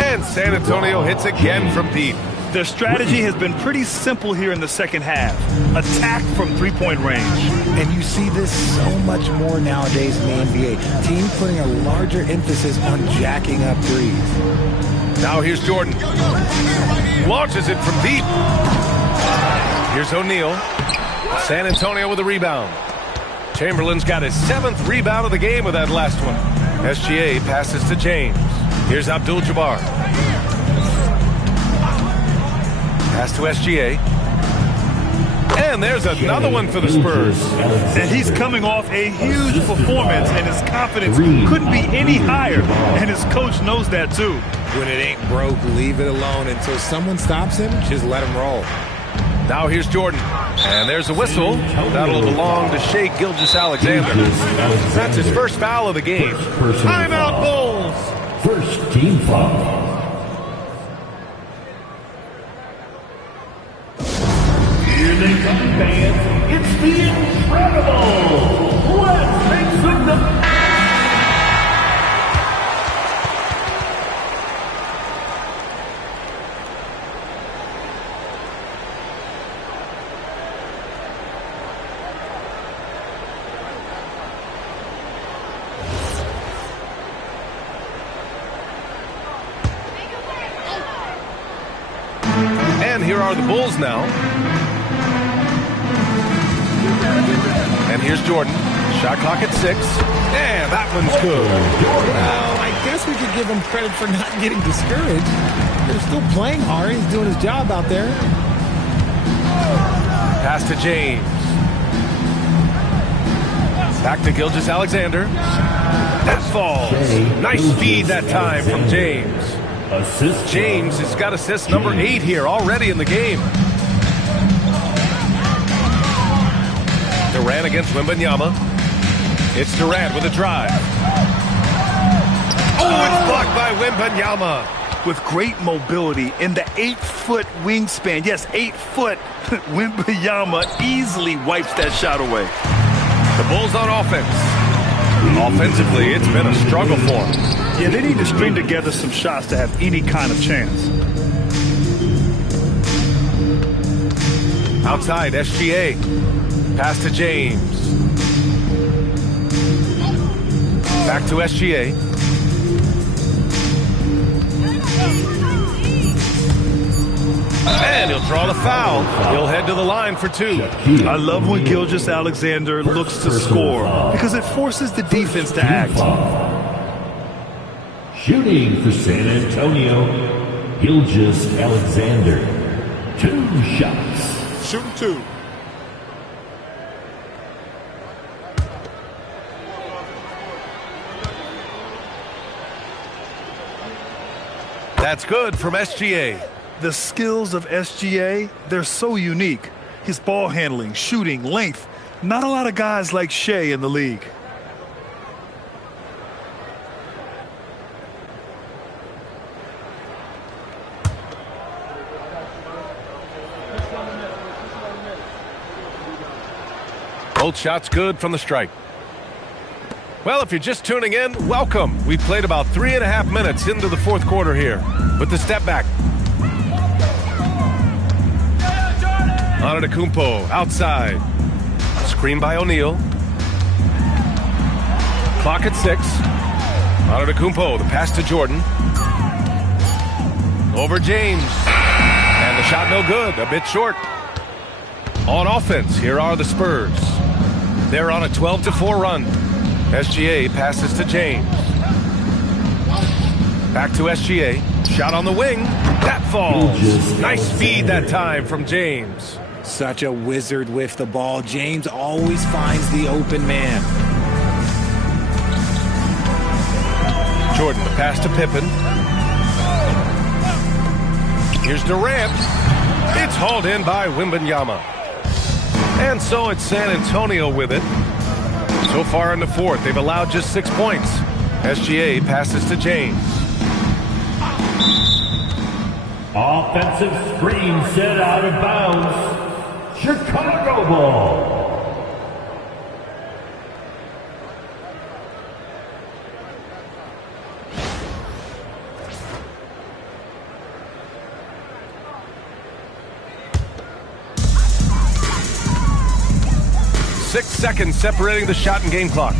And San Antonio hits again from deep. Their strategy has been pretty simple here in the second half. Attack from three-point range. And you see this so much more nowadays in the NBA. Teams putting a larger emphasis on jacking up threes. Now here's Jordan. Launches it from deep. Here's O'Neal. San Antonio with a rebound. Chamberlain's got his 7th rebound of the game with that last one. SGA passes to James. Here's Abdul-Jabbar. Pass to SGA. And there's another one for the Spurs. And he's coming off a huge performance, and his confidence couldn't be any higher. And his coach knows that too. When it ain't broke, leave it alone. Until someone stops him, just let him roll. Now here's Jordan. And there's a whistle. That'll belong to Shai Gilgeous-Alexander. That's his first foul of the game. Timeout, Bulls. First team foul. Here they come, fans. It's the Incredibles. Let's make some noise. And here are the Bulls now. And here's Jordan. Shot clock at 6. And that one's good. Well, I guess we could give him credit for not getting discouraged. They're still playing hard. He's doing his job out there. Pass to James. Back to Gilgeous-Alexander. That falls. Nice feed that time from James. James has got assist number 8 here already in the game. Durant against Wembanyama. It's Durant with a drive. Oh, it's blocked by Wembanyama. With great mobility in the 8-foot wingspan. Yes, 8 foot. Wembanyama easily wipes that shot away. The Bulls on offense. Offensively, it's been a struggle for them. Yeah, they need to string together some shots to have any kind of chance. Outside, SGA. Pass to James. Back to SGA. And he'll draw the foul. He'll head to the line for 2. I love when Gilgeous-Alexander looks to score because it forces the defense to act. Shooting for San Antonio, Gilgeous-Alexander. 2 shots. Shooting 2. That's good from SGA. The skills of SGA, they're so unique. His ball handling, shooting, length. Not a lot of guys like Shea in the league. Both shots good from the strike. Well, if you're just tuning in, welcome. We've played about 3.5 minutes into the 4th quarter here with the step back. Antetokounmpo outside. Screen by O'Neal. Clock at 6. Antetokounmpo, the pass to Jordan. Over James. And the shot no good, a bit short. On offense, here are the Spurs. They're on a 12-4 run. SGA passes to James. Back to SGA. Shot on the wing. That falls. Nice feed that time from James. Such a wizard with the ball. James always finds the open man. Jordan, the pass to Pippen. Here's Durant. It's hauled in by Wembanyama. And so it's San Antonio with it. So far in the 4th, they've allowed just 6 points. SGA passes to James. Offensive screen set out of bounds. Chicago ball. Six seconds separating the shot and game clock.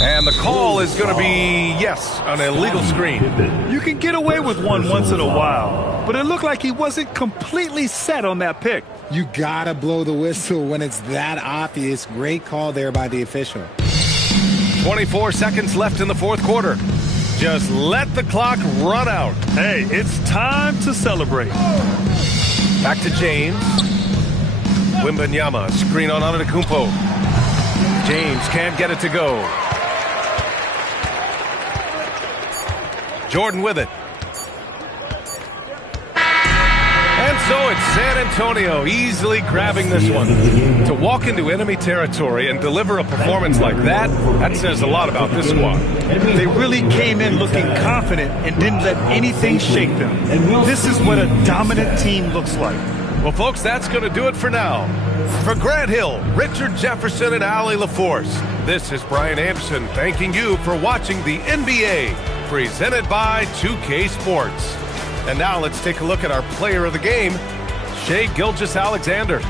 And the call is going to be, yes, an illegal screen. You can get away with one once in a while, but it looked like he wasn't completely set on that pick. You gotta blow the whistle when it's that obvious. Great call there by the official. 24 seconds left in the 4th quarter. Just let the clock run out. Hey, it's time to celebrate. Back to James. Wembanyama, screen on Antetokounmpo. James can't get it to go. Jordan with it. And so it's San Antonio easily grabbing this one. To walk into enemy territory and deliver a performance like that, that says a lot about this squad. They really came in looking confident and didn't let anything shake them. This is what a dominant team looks like. Well, folks, that's going to do it for now. For Grant Hill, Richard Jefferson, and Allie LaForce, this is Brian Anderson thanking you for watching the NBA, presented by 2K Sports. And now let's take a look at our player of the game, Shai Gilgeous-Alexander.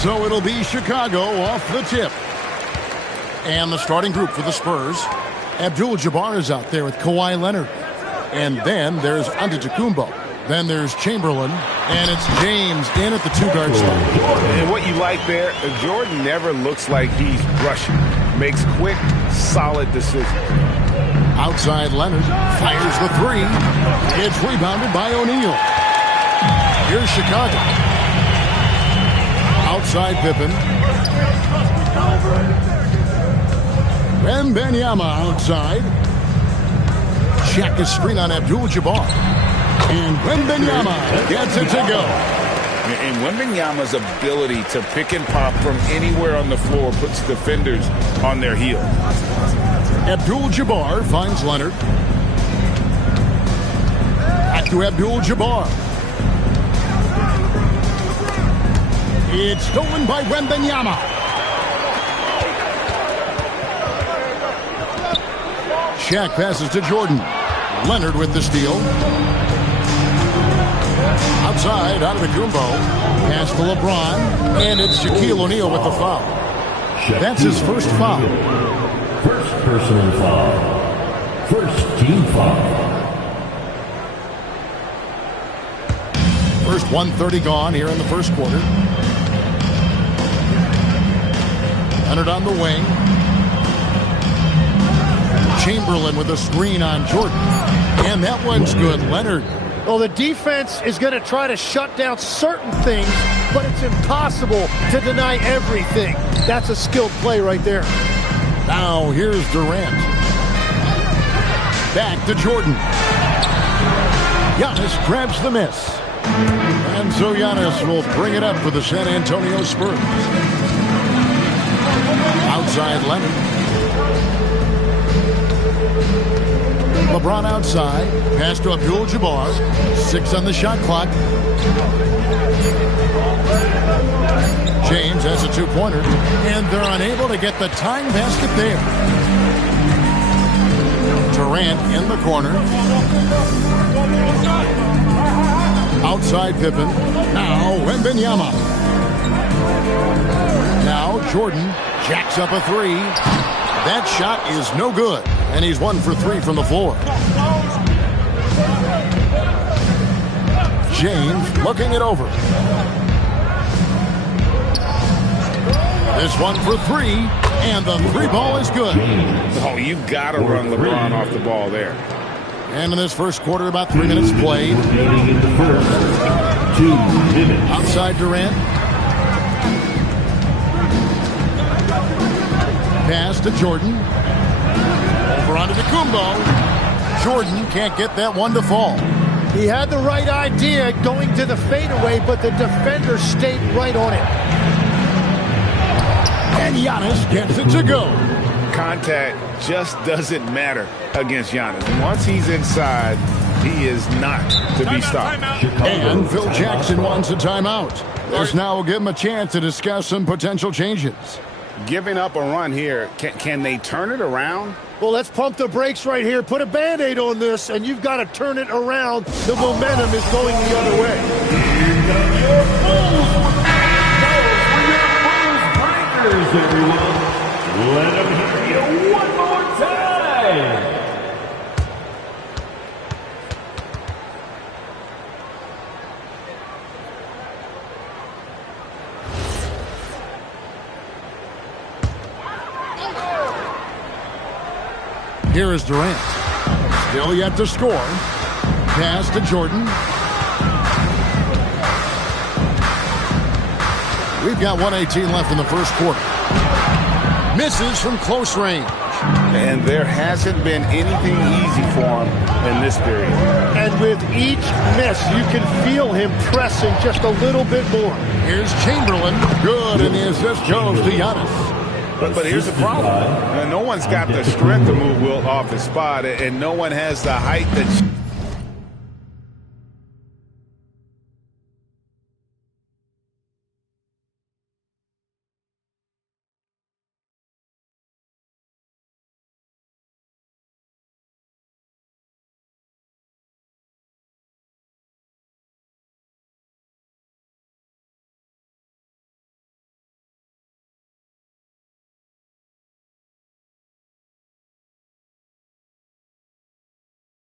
So it'll be Chicago off the tip. And the starting group for the Spurs. Abdul-Jabbar is out there with Kawhi Leonard. And then there's Antetokounmpo. Then there's Chamberlain. And it's James in at the two-guard spot. And what you like there, Jordan never looks like he's rushing. Makes quick, solid decisions. Outside Leonard fires the three. It's rebounded by O'Neal. Here's Chicago. Outside Pippen. Wembanyama outside. Check his screen on Abdul-Jabbar. And Wembanyama gets it to go. And Wembanyama's ability to pick and pop from anywhere on the floor puts defenders on their heels. Abdul-Jabbar finds Leonard. Back to Abdul-Jabbar. It's stolen by Wembanyama. Shaq passes to Jordan. Leonard with the steal. Outside, Antetokounmpo. Pass to LeBron. And it's Shaquille O'Neal with the foul. That's his first foul. First personal foul. First team foul. First 1:30 gone here in the first quarter. Leonard on the wing. Chamberlain with a screen on Jordan. And that one's good. Leonard. Well, the defense is going to try to shut down certain things, but it's impossible to deny everything. That's a skilled play right there. Now here's Durant. Back to Jordan. Giannis grabs the miss. And so Giannis will bring it up for the San Antonio Spurs. Outside Leonard. LeBron outside. Pass to Abdul-Jabbar. 6 on the shot clock. James has a two-pointer. And they're unable to get the tying basket there. Durant in the corner. Outside Pippen. Now Wembanyama. Now Jordan jacks up a three. That shot is no good, and he's 1 for 3 from the floor. James looking it over. This one for 3, and the 3 ball is good. Oh, you got to run LeBron off the ball there. And in this first quarter, about 3 minutes played. Outside Durant. Pass to Jordan. Over onto Antetokounmpo. Jordan can't get that one to fall. He had the right idea going to the fadeaway, but the defender stayed right on it. And Giannis gets it to go. Contact just doesn't matter against Giannis. Once he's inside, he is not to be stopped. And Phil Jackson wants a timeout. This now will give him a chance to discuss some potential changes. Giving up a run here, can they turn it around? Well, let's pump the brakes right here. Put a Band-Aid on this, and you've got to turn it around. The momentum is going the other way. Everyone, let them hear you one more time. Here is Durant. Still yet to score. Pass to Jordan. We've got 1:18 left in the first quarter. Misses from close range. And there hasn't been anything easy for him in this period. And with each miss, you can feel him pressing just a little bit more. Here's Chamberlain. Good, and the assist goes to Giannis. But here's the problem. No one's got the strength to move Wilt off his spot, and no one has the height that...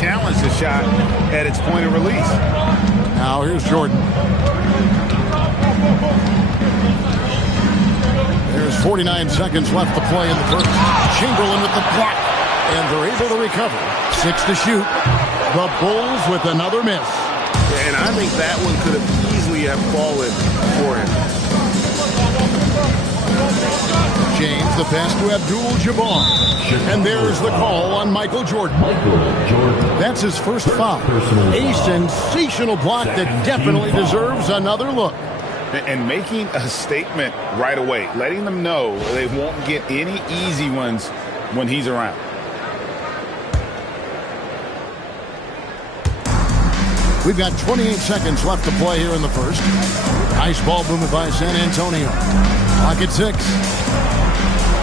challenge the shot at its point of release. Now here's Jordan. There's 49 seconds left to play in the first. Chamberlain with the block, and they're able to recover. 6 to shoot. The Bulls with another miss. And I think that one could have easily have fallen for him. James, the pass to Abdul-Jabbar. And there's the call on Michael Jordan. That's his first foul. A sensational block that definitely deserves another look. And making a statement right away, letting them know they won't get any easy ones when he's around. We've got 28 seconds left to play here in the first. Nice ball movement by San Antonio. Clock at 6.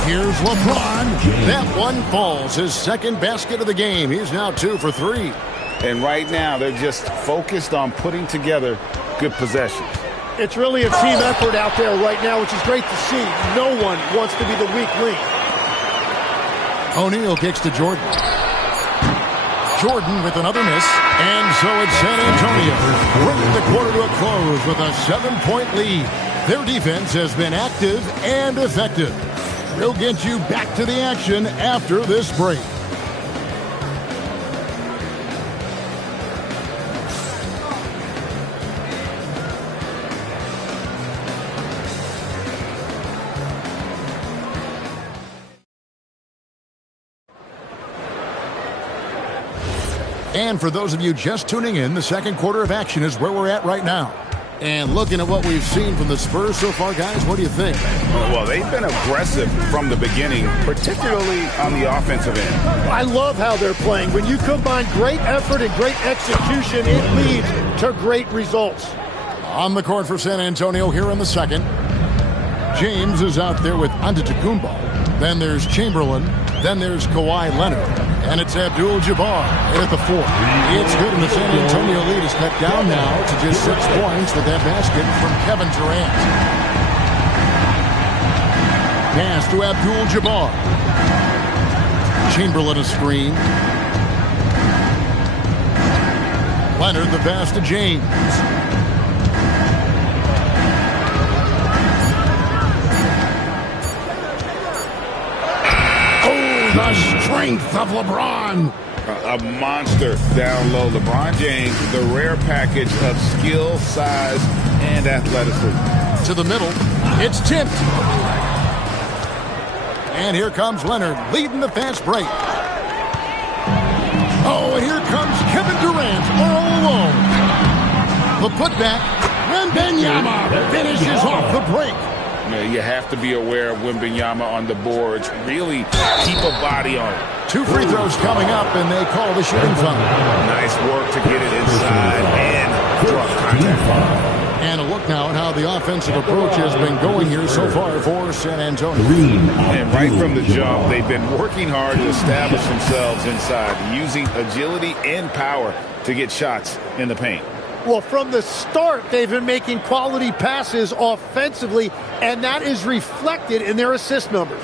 Here's LeBron. That one falls. His second basket of the game. He's now 2 for 3. And right now, they're just focused on putting together good possessions. It's really a team effort out there right now, which is great to see. No one wants to be the weak link. O'Neal kicks to Jordan. Jordan with another miss. And so it's San Antonio bringing the quarter to a close with a 7-point lead. Their defense has been active and effective. We'll get you back to the action after this break. And for those of you just tuning in, the second quarter of action is where we're at right now. And looking at what we've seen from the Spurs so far, guys, what do you think? Well, they've been aggressive from the beginning, particularly on the offensive end. I love how they're playing. When you combine great effort and great execution, it leads to great results. On the court for San Antonio here in the second. James is out there with Antetokounmpo. Then there's Chamberlain. Then there's Kawhi Leonard. And it's Abdul-Jabbar at the 4. It's good, and the San Antonio lead is cut down now to just 6 points with that basket from Kevin Durant. Pass to Abdul-Jabbar. Chamberlain a screen. Leonard the pass to James. Oh, the strength of LeBron. A monster down low. LeBron James, the rare package of skill, size, and athleticism. To the middle. It's tipped. And here comes Leonard leading the fast break. Oh, and here comes Kevin Durant all alone. The putback. Wembanyama finishes off the break. You have to be aware of Wembanyama on the boards. Really keep a body on it. 2 free throws coming up, and they call the shooting foul. Nice work to get it inside and draw contact. And a look now at how the offensive approach has been going here so far for San Antonio. And right from the jump, they've been working hard to establish themselves inside, using agility and power to get shots in the paint. Well, from the start, they've been making quality passes offensively, and that is reflected in their assist numbers.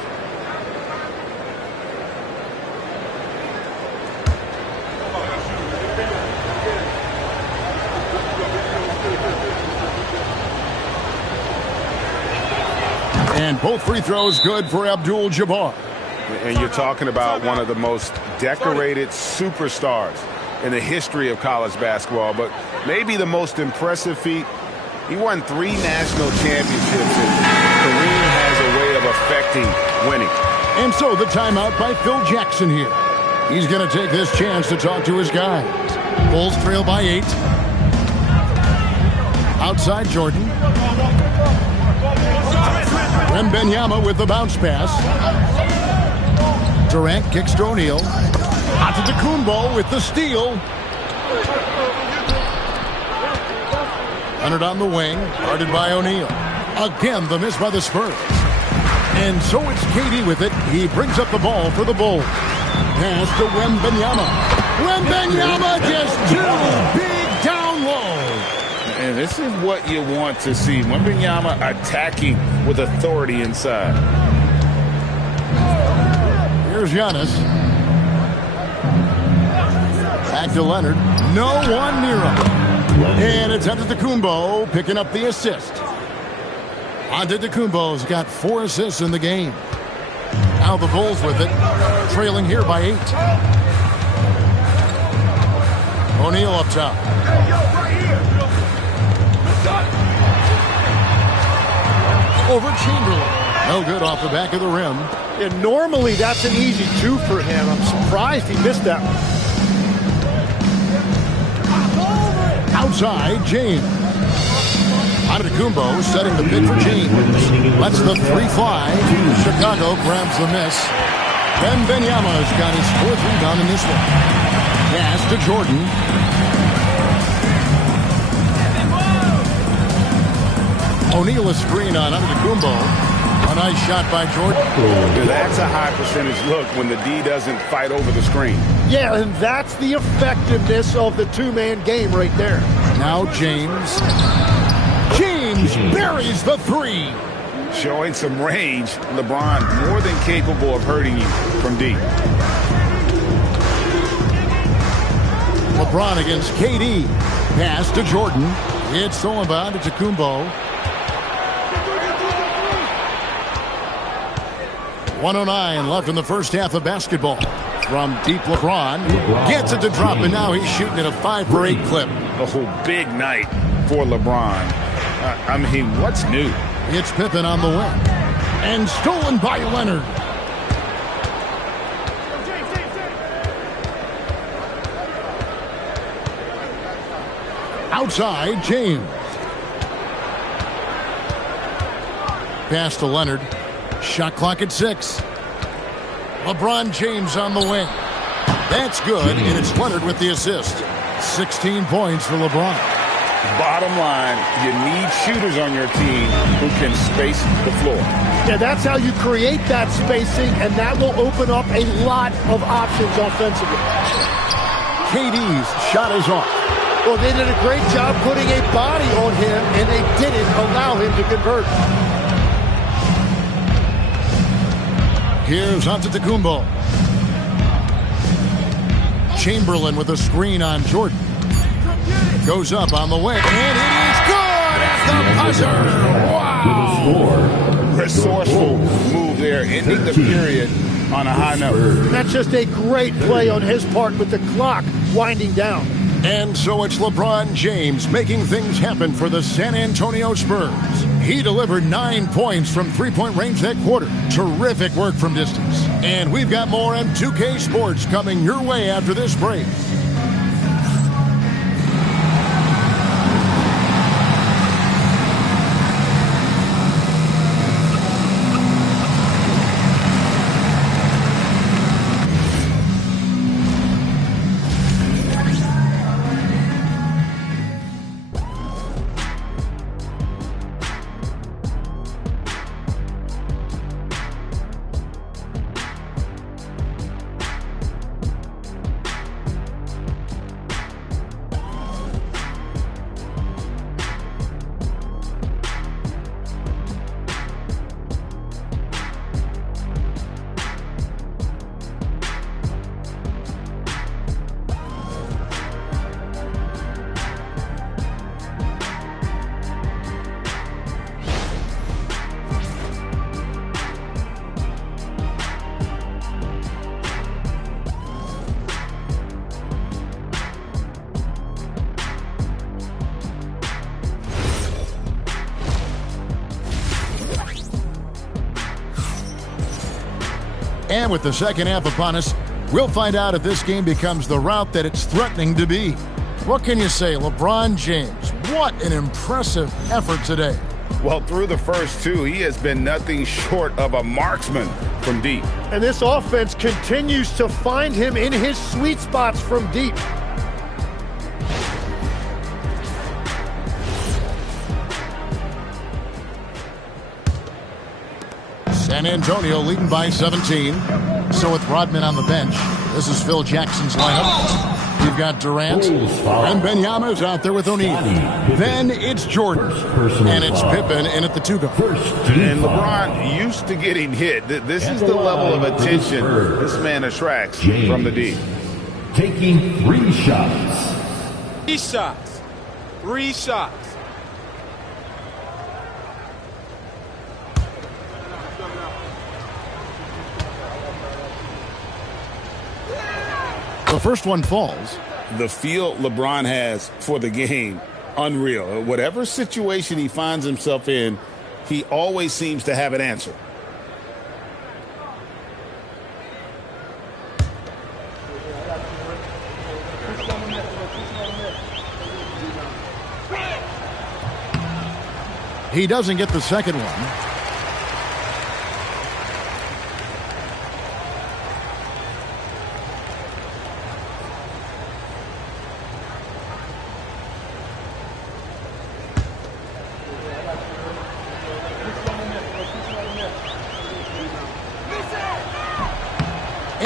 And both free throws good for Abdul-Jabbar. And you're talking about one of the most decorated superstars in the history of college basketball, but maybe the most impressive feat. He won 3 national championships, and Kareem has a way of affecting winning. And so the timeout by Phil Jackson here. He's going to take this chance to talk to his guys. Bulls trail by 8. Outside Jordan. Wembanyama with the bounce pass. Durant kicks to O'Neal. Antetokounmpo with the steal. Leonard on the wing, guarded by O'Neal. Again, the miss by the Spurs. And so it's KD with it. He brings up the ball for the Bulls. Pass to Wembanyama. Wembanyama just too big down low. And this is what you want to see. Wembanyama attacking with authority inside. Here's Giannis. Back to Leonard. No one near him. And it's Antetokounmpo picking up the assist. Antetokounmpo's got 4 assists in the game. Now the Bulls with it, trailing here by 8. O'Neal up top. Over Chamberlain. No good off the back of the rim. And normally that's an easy 2 for him. I'm surprised he missed that one. Outside, James. Antetokounmpo setting the bid for James. Lets the 3 fly. Chicago grabs the miss. Wembanyama's got his 4th rebound in this one. Pass to Jordan. O'Neal a screen on Antetokounmpo. A nice shot by Jordan. That's a high percentage look when the D doesn't fight over the screen. Yeah, and that's the effectiveness of the 2-man game right there. Now James. James buries the 3. Showing some range. LeBron more than capable of hurting you from deep. LeBron against KD. Pass to Jordan. It's stolen by Antetokounmpo. 1:09 left in the first half of basketball. From deep, LeBron gets it to drop, and now he's shooting at a 5 for 8 clip. Oh, big night for LeBron. I mean, what's new? It's Pippen on the wing. And stolen by Leonard. Outside, James. Pass to Leonard. Shot clock at 6. LeBron James on the wing. That's good, and it's Leonard with the assist. 16 points for LeBron. Bottom line, you need shooters on your team who can space the floor. Yeah, that's how you create that spacing, and that will open up a lot of options offensively. KD's shot is off. Well, they did a great job putting a body on him, and they didn't allow him to convert. Here's Antetokounmpo. Chamberlain with a screen on Jordan. Goes up on the way, and it is good at the buzzer. Wow. Resourceful move there, ending the period on a high note. That's just a great play on his part with the clock winding down. And so it's LeBron James making things happen for the San Antonio Spurs. He delivered 9 points from three-point range that quarter. Terrific work from distance. And we've got more M2K Sports coming your way after this break. And with the second half upon us, we'll find out if this game becomes the route that it's threatening to be. What can you say, LeBron James? What an impressive effort today. Well, through the first two, he has been nothing short of a marksman from deep. And this offense continues to find him in his sweet spots from deep. San Antonio leading by 17. So with Rodman on the bench, this is Phil Jackson's lineup. We've got Durant, and Wembanyama's out there with O'Neal. Then it's Jordan, and it's Pippen in at the two-guard. And LeBron used to getting hit. This is the level of attention this man attracts from the deep. Taking 3 shots. 3 shots. 3 shots. The first one falls. The feel LeBron has for the game, unreal. Whatever situation he finds himself in, he always seems to have an answer. He doesn't get the second one.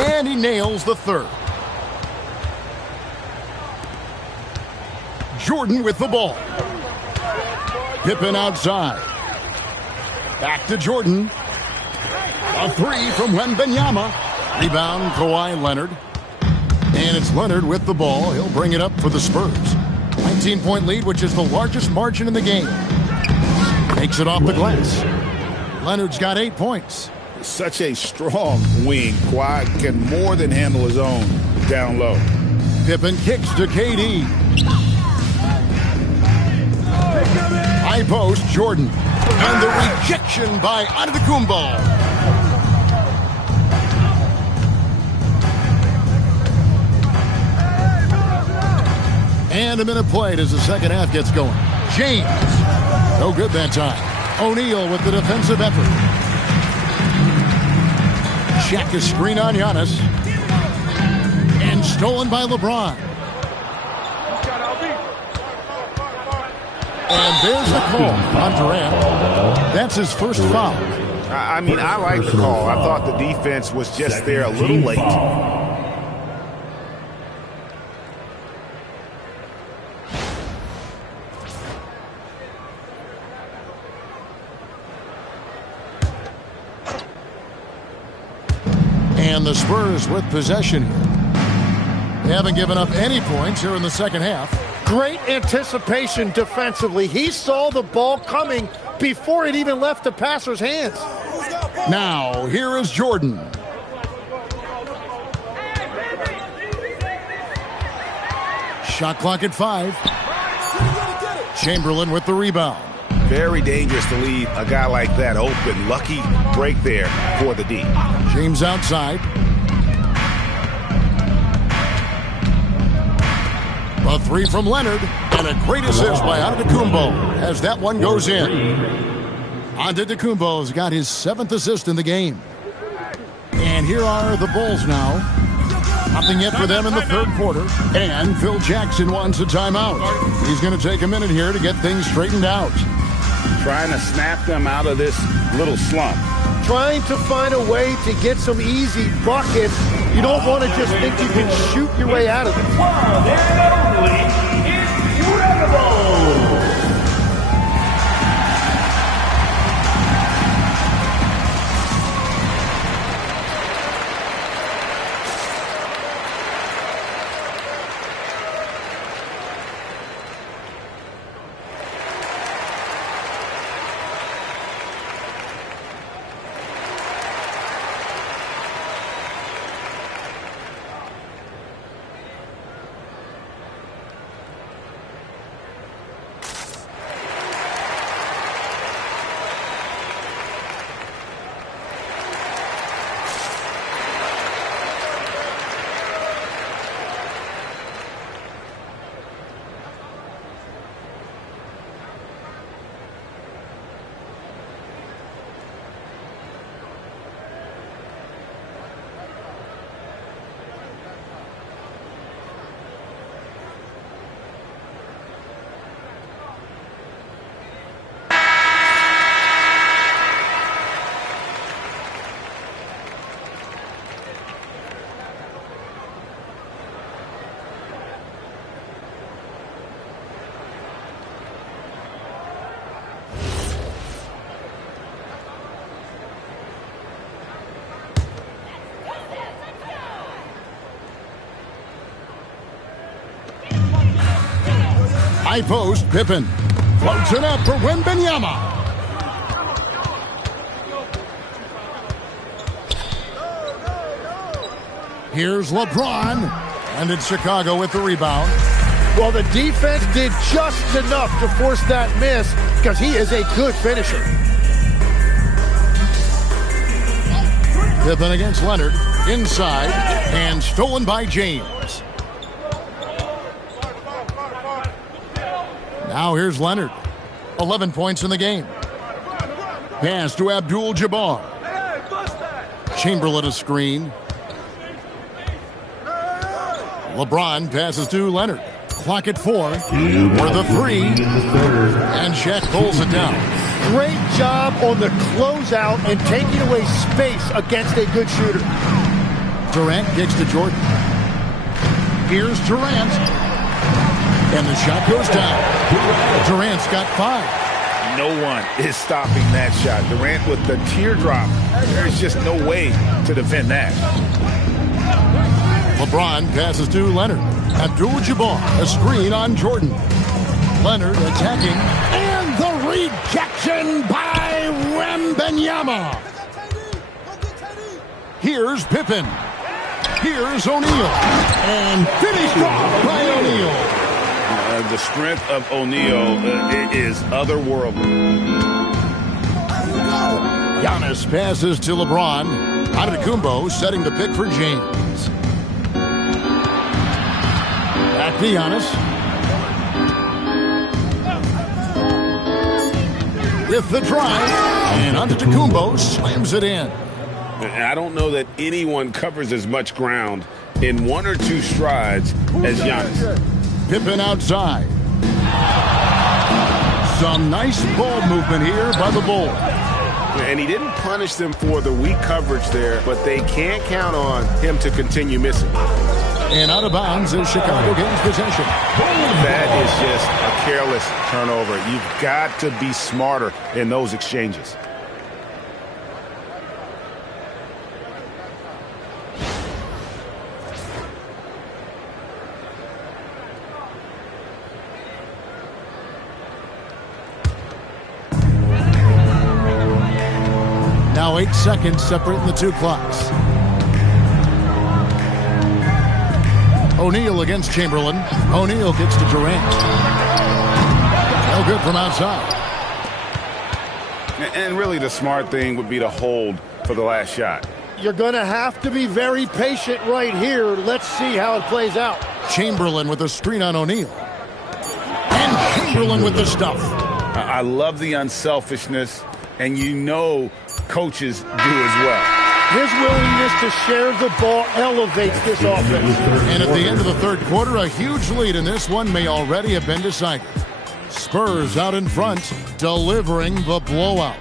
And he nails the third. Jordan with the ball. Pippen outside. Back to Jordan. A three from Wembanyama. Rebound, Kawhi Leonard. And it's Leonard with the ball. He'll bring it up for the Spurs. 19-point lead, which is the largest margin in the game. Takes it off the glass. Leonard's got 8 points. Such a strong wing. Kawhi can more than handle his own down low. Pippen kicks to KD. High post, Jordan. And the rejection by Antetokounmpo. And a minute played as the second half gets going. James. No good that time. O'Neal with the defensive effort. Check a screen on Giannis. And stolen by LeBron. And there's the call on Durant. That's his first foul. I mean, I like the call. I thought the defense was just there a little late. And the Spurs with possession here. They haven't given up any points here in the second half. Great anticipation defensively. He saw the ball coming before it even left the passer's hands. Now, here is Jordan. Shot clock at 5. Chamberlain with the rebound. Very dangerous to leave a guy like that open. Lucky break there for the D. James outside. A 3 from Leonard, and a great assist by Antetokounmpo as that one goes in. Antetokounmpo's got his 7th assist in the game. And here are the Bulls now. Nothing yet for them in the third quarter. And Phil Jackson wants a timeout. He's going to take a minute here to get things straightened out. Trying to snap them out of this little slump. Trying to find a way to get some easy buckets. You don't want to just think you can shoot your way out of it. One and only incredible. High post, Pippen. Floats it up for Wembanyama. Here's LeBron. And it's Chicago with the rebound. Well, the defense did just enough to force that miss because he is a good finisher. Pippen against Leonard. Inside. And stolen by James. Now here's Leonard. 11 points in the game. Pass to Abdul-Jabbar. Chamberlain a screen. LeBron passes to Leonard. Clock at 4. For the 3. And Shaq pulls it down. Great job on the closeout and taking away space against a good shooter. Durant kicks to Jordan. Here's Durant. And the shot goes down. Durant's got 5. No one is stopping that shot. Durant with the teardrop. There's just no way to defend that. LeBron passes to Leonard. Abdul-Jabbar, a screen on Jordan. Leonard attacking. And the rejection by Wembanyama. Here's Pippen. Here's O'Neal. And finished off by O'Neal. The strength of O'Neal is otherworldly. Giannis passes to LeBron. Antetokounmpo setting the pick for James. Back to Giannis. With the drive. And Antetokounmpo slams it in. I don't know that anyone covers as much ground in 1 or 2 strides as Giannis. Pippen outside. Some nice ball movement here by the Bulls. And he didn't punish them for the weak coverage there, but they can't count on him to continue missing. And out of bounds as Chicago gains possession. That is just a careless turnover. You've got to be smarter in those exchanges. Now 8 seconds separating the two clocks. O'Neal against Chamberlain. O'Neal gets to Durant. No good from outside. And really the smart thing would be to hold for the last shot. You're going to have to be very patient right here. Let's see how it plays out. Chamberlain with a screen on O'Neal. And Chamberlain with the stuff. I love the unselfishness, and you know coaches do as well. His willingness to share the ball elevates this offense. And at the end of the third quarter, a huge lead in this one may already have been decided. Spurs out in front, delivering the blowout.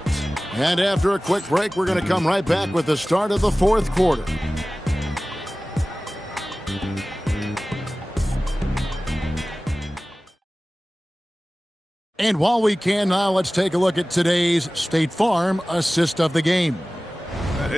And after a quick break, we're going to come right back with the start of the fourth quarter. And while we can now, let's take a look at today's State Farm assist of the game.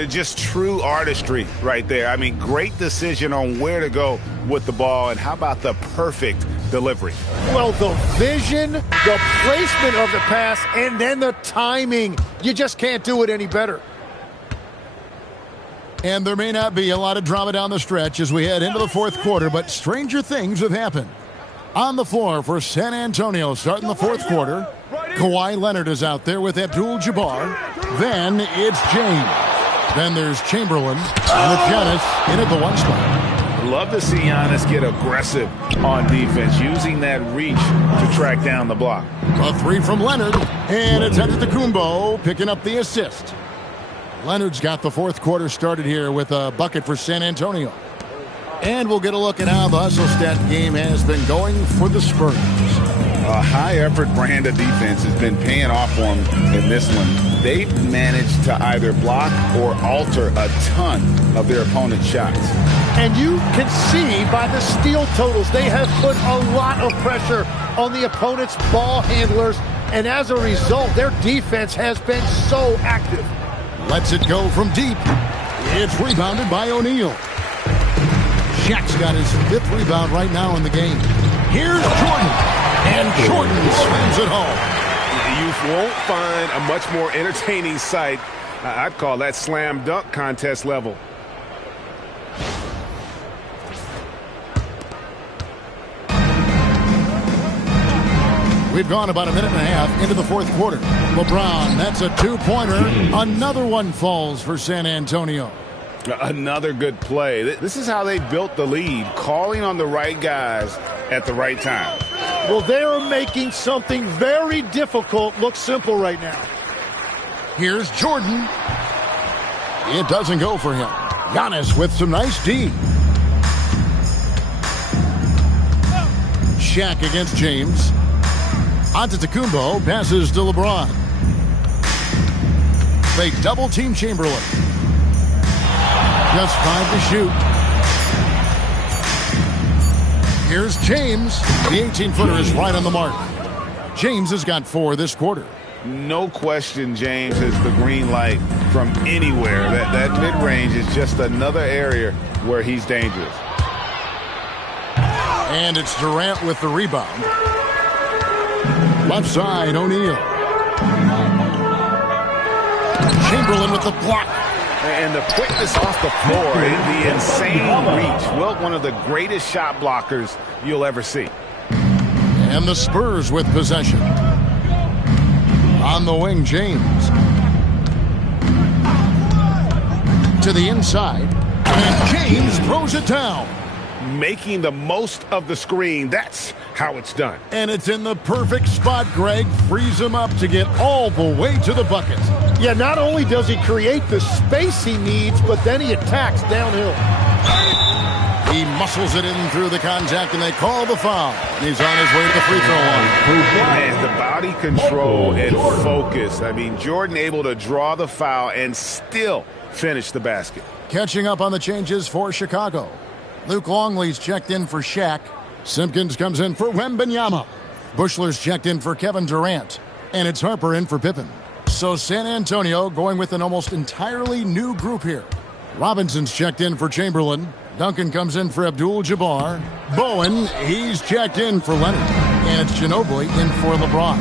Just true artistry right there. I mean, great decision on where to go with the ball, and how about the perfect delivery? Well, the vision, the placement of the pass, and then the timing. You just can't do it any better. And there may not be a lot of drama down the stretch as we head into the fourth quarter, but stranger things have happened. On the floor for San Antonio starting the fourth quarter, Kawhi Leonard is out there with Abdul-Jabbar. Then it's James. Then there's Chamberlain with Giannis in at the one spot. Love to see Giannis get aggressive on defense, using that reach to track down the block. A three from Leonard, and it's Antetokounmpo picking up the assist. Leonard's got the fourth quarter started here with a bucket for San Antonio. And we'll get a look at how the hustle stat game has been going for the Spurs. A high-effort brand of defense has been paying off for them in this one. They've managed to either block or alter a ton of their opponent's shots. And you can see by the steal totals, they have put a lot of pressure on the opponent's ball handlers. And as a result, their defense has been so active. Lets it go from deep. It's rebounded by O'Neal. Shaq's got his fifth rebound right now in the game. Here's Jordan. And Jordan slams it home. You won't find a much more entertaining sight. I'd call that slam dunk contest level. We've gone about a minute and a half into the fourth quarter. LeBron, that's a two-pointer. Another one falls for San Antonio. Another good play. This is how they built the lead, calling on the right guys at the right time. Well, they're making something very difficult look simple right now. Here's Jordan. It doesn't go for him. Giannis with some nice D. Shaq against James. Antetokounmpo passes to LeBron. They double-team Chamberlain. Just 5 to shoot. Here's James. The 18-footer is right on the mark. James has got 4 this quarter. No question James has the green light from anywhere. That mid-range is just another area where he's dangerous. And it's Durant with the rebound. Left side, O'Neal. Chamberlain with the block. And the quickness off the floor, the insane reach. Well, one of the greatest shot blockers you'll ever see. And the Spurs with possession. On the wing, James. To the inside. And James throws it down. Making the most of the screen. That's how it's done. And it's in the perfect spot. Greg frees him up to get all the way to the bucket. Yeah, not only does he create the space he needs, but then he attacks downhill. He muscles it in through the contact, and they call the foul. He's on his way to the free throw line. Man, the body control and focus. I mean, Jordan able to draw the foul and still finish the basket. Catching up on the changes for Chicago. Luke Longley's checked in for Shaq. Simpkins comes in for Wembanyama. Bushler's checked in for Kevin Durant. And it's Harper in for Pippen. So San Antonio going with an almost entirely new group here. Robinson's checked in for Chamberlain. Duncan comes in for Abdul-Jabbar. Bowen, he's checked in for Leonard. And it's Ginobili in for LeBron.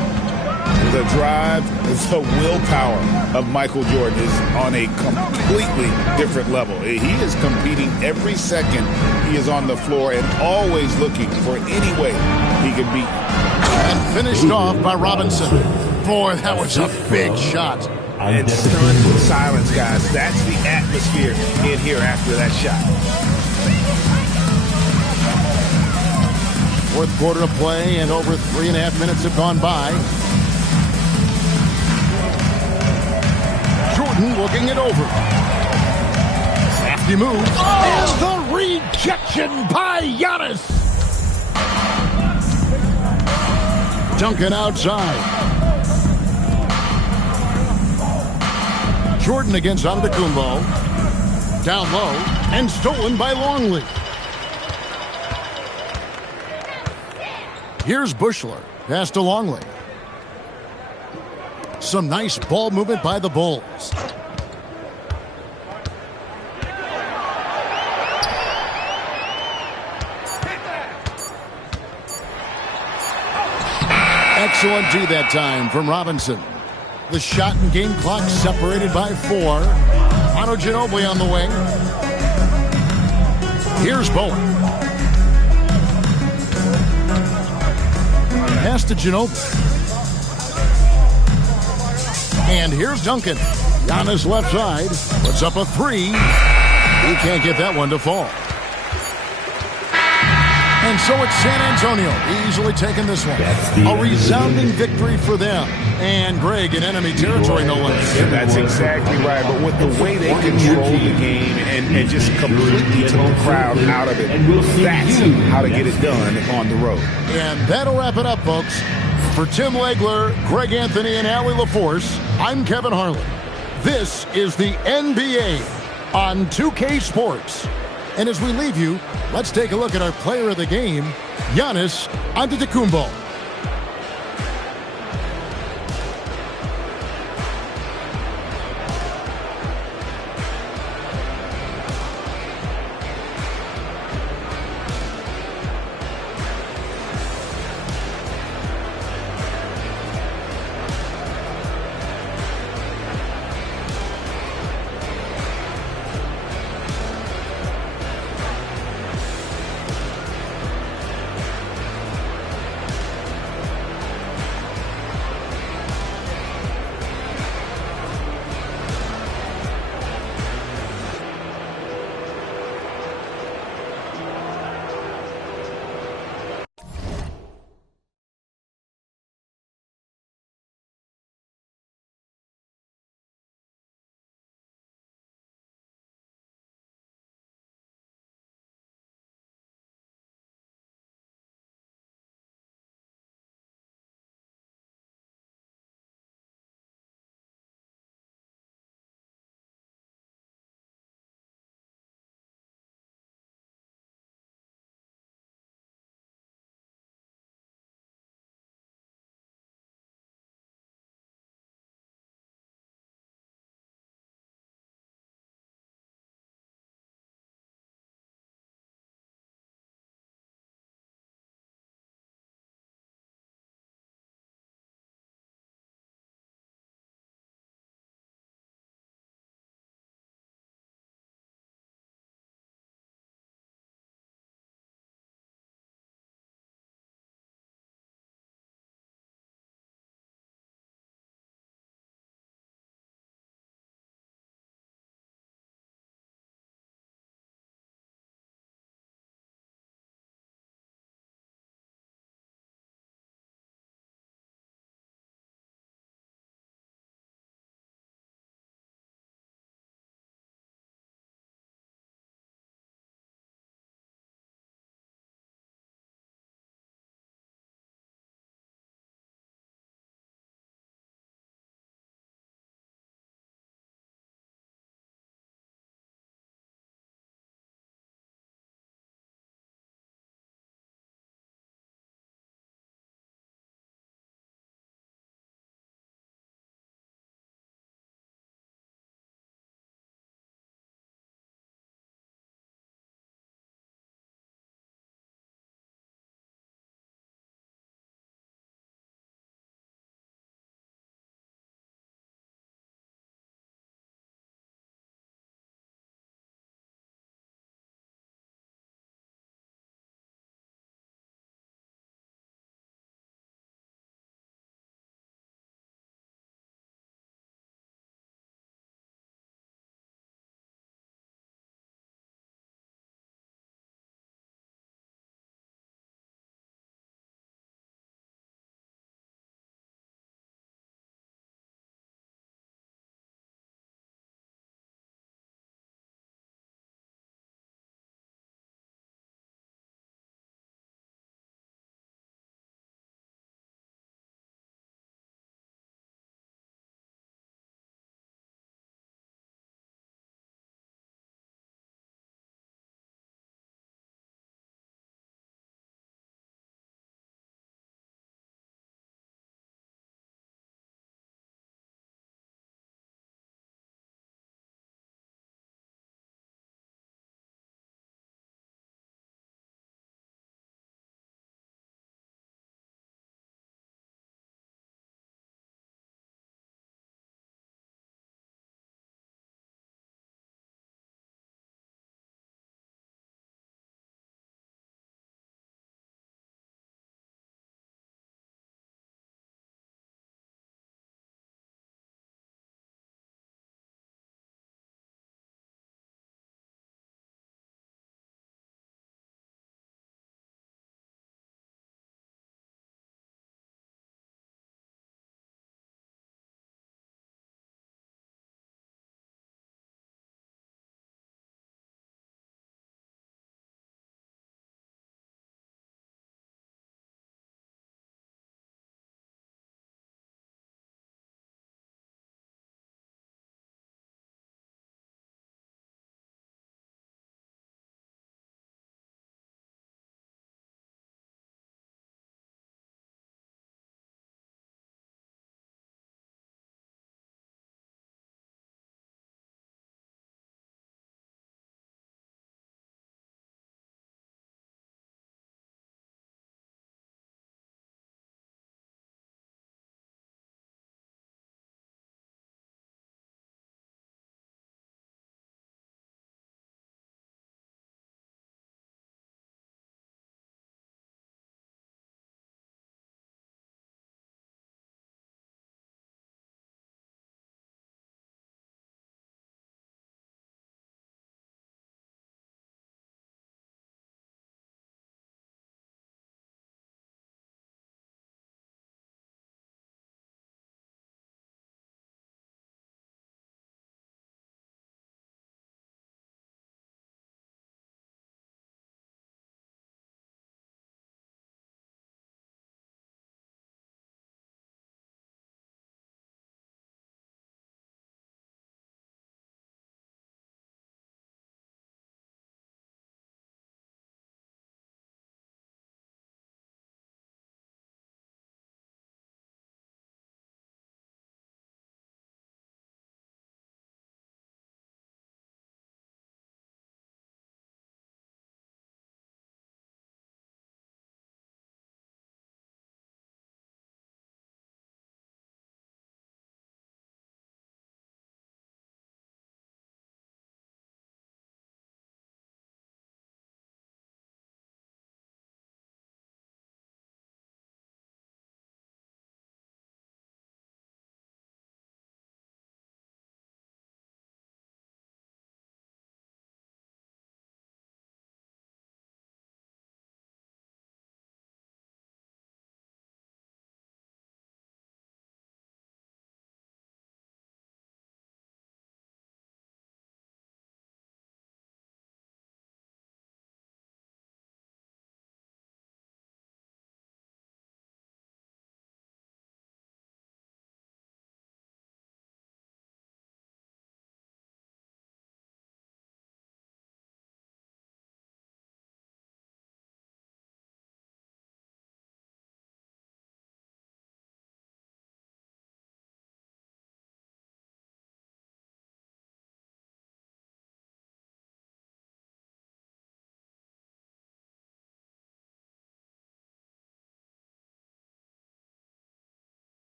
The drive, the willpower of Michael Jordan is on a completely different level. He is competing every second he is on the floor and always looking for any way he can beat. And finished off by Robinson. Boy, that was a big shot. And stunned silence, guys. That's the atmosphere in here after that shot. Fourth quarter of play, and over 3.5 minutes have gone by. Jordan looking it over. Crafty move. And the rejection by Giannis. Duncan outside. Jordan against Antetokounmpo. Down low and stolen by Longley. Here's Bushler. Pass to Longley. Some nice ball movement by the Bulls. Excellent D that time from Robinson. The shot and game clock separated by 4. Manu Ginobili on the wing. Here's Bowen. Pass to Ginobili. And here's Duncan. Giannis left side. Puts up a 3. He can't get that one to fall. And so it's San Antonio easily taking this one. A resounding victory for them. And Greg in enemy territory, no less. Yeah, that's exactly right. But with the way they control the game and just completely took the crowd out of it, that's how to get it done on the road. And that'll wrap it up, folks. For Tim Legler, Greg Anthony, and Allie LaForce, I'm Kevin Harlan. This is the NBA on 2K Sports. And as we leave you, let's take a look at our player of the game, Giannis Antetokounmpo.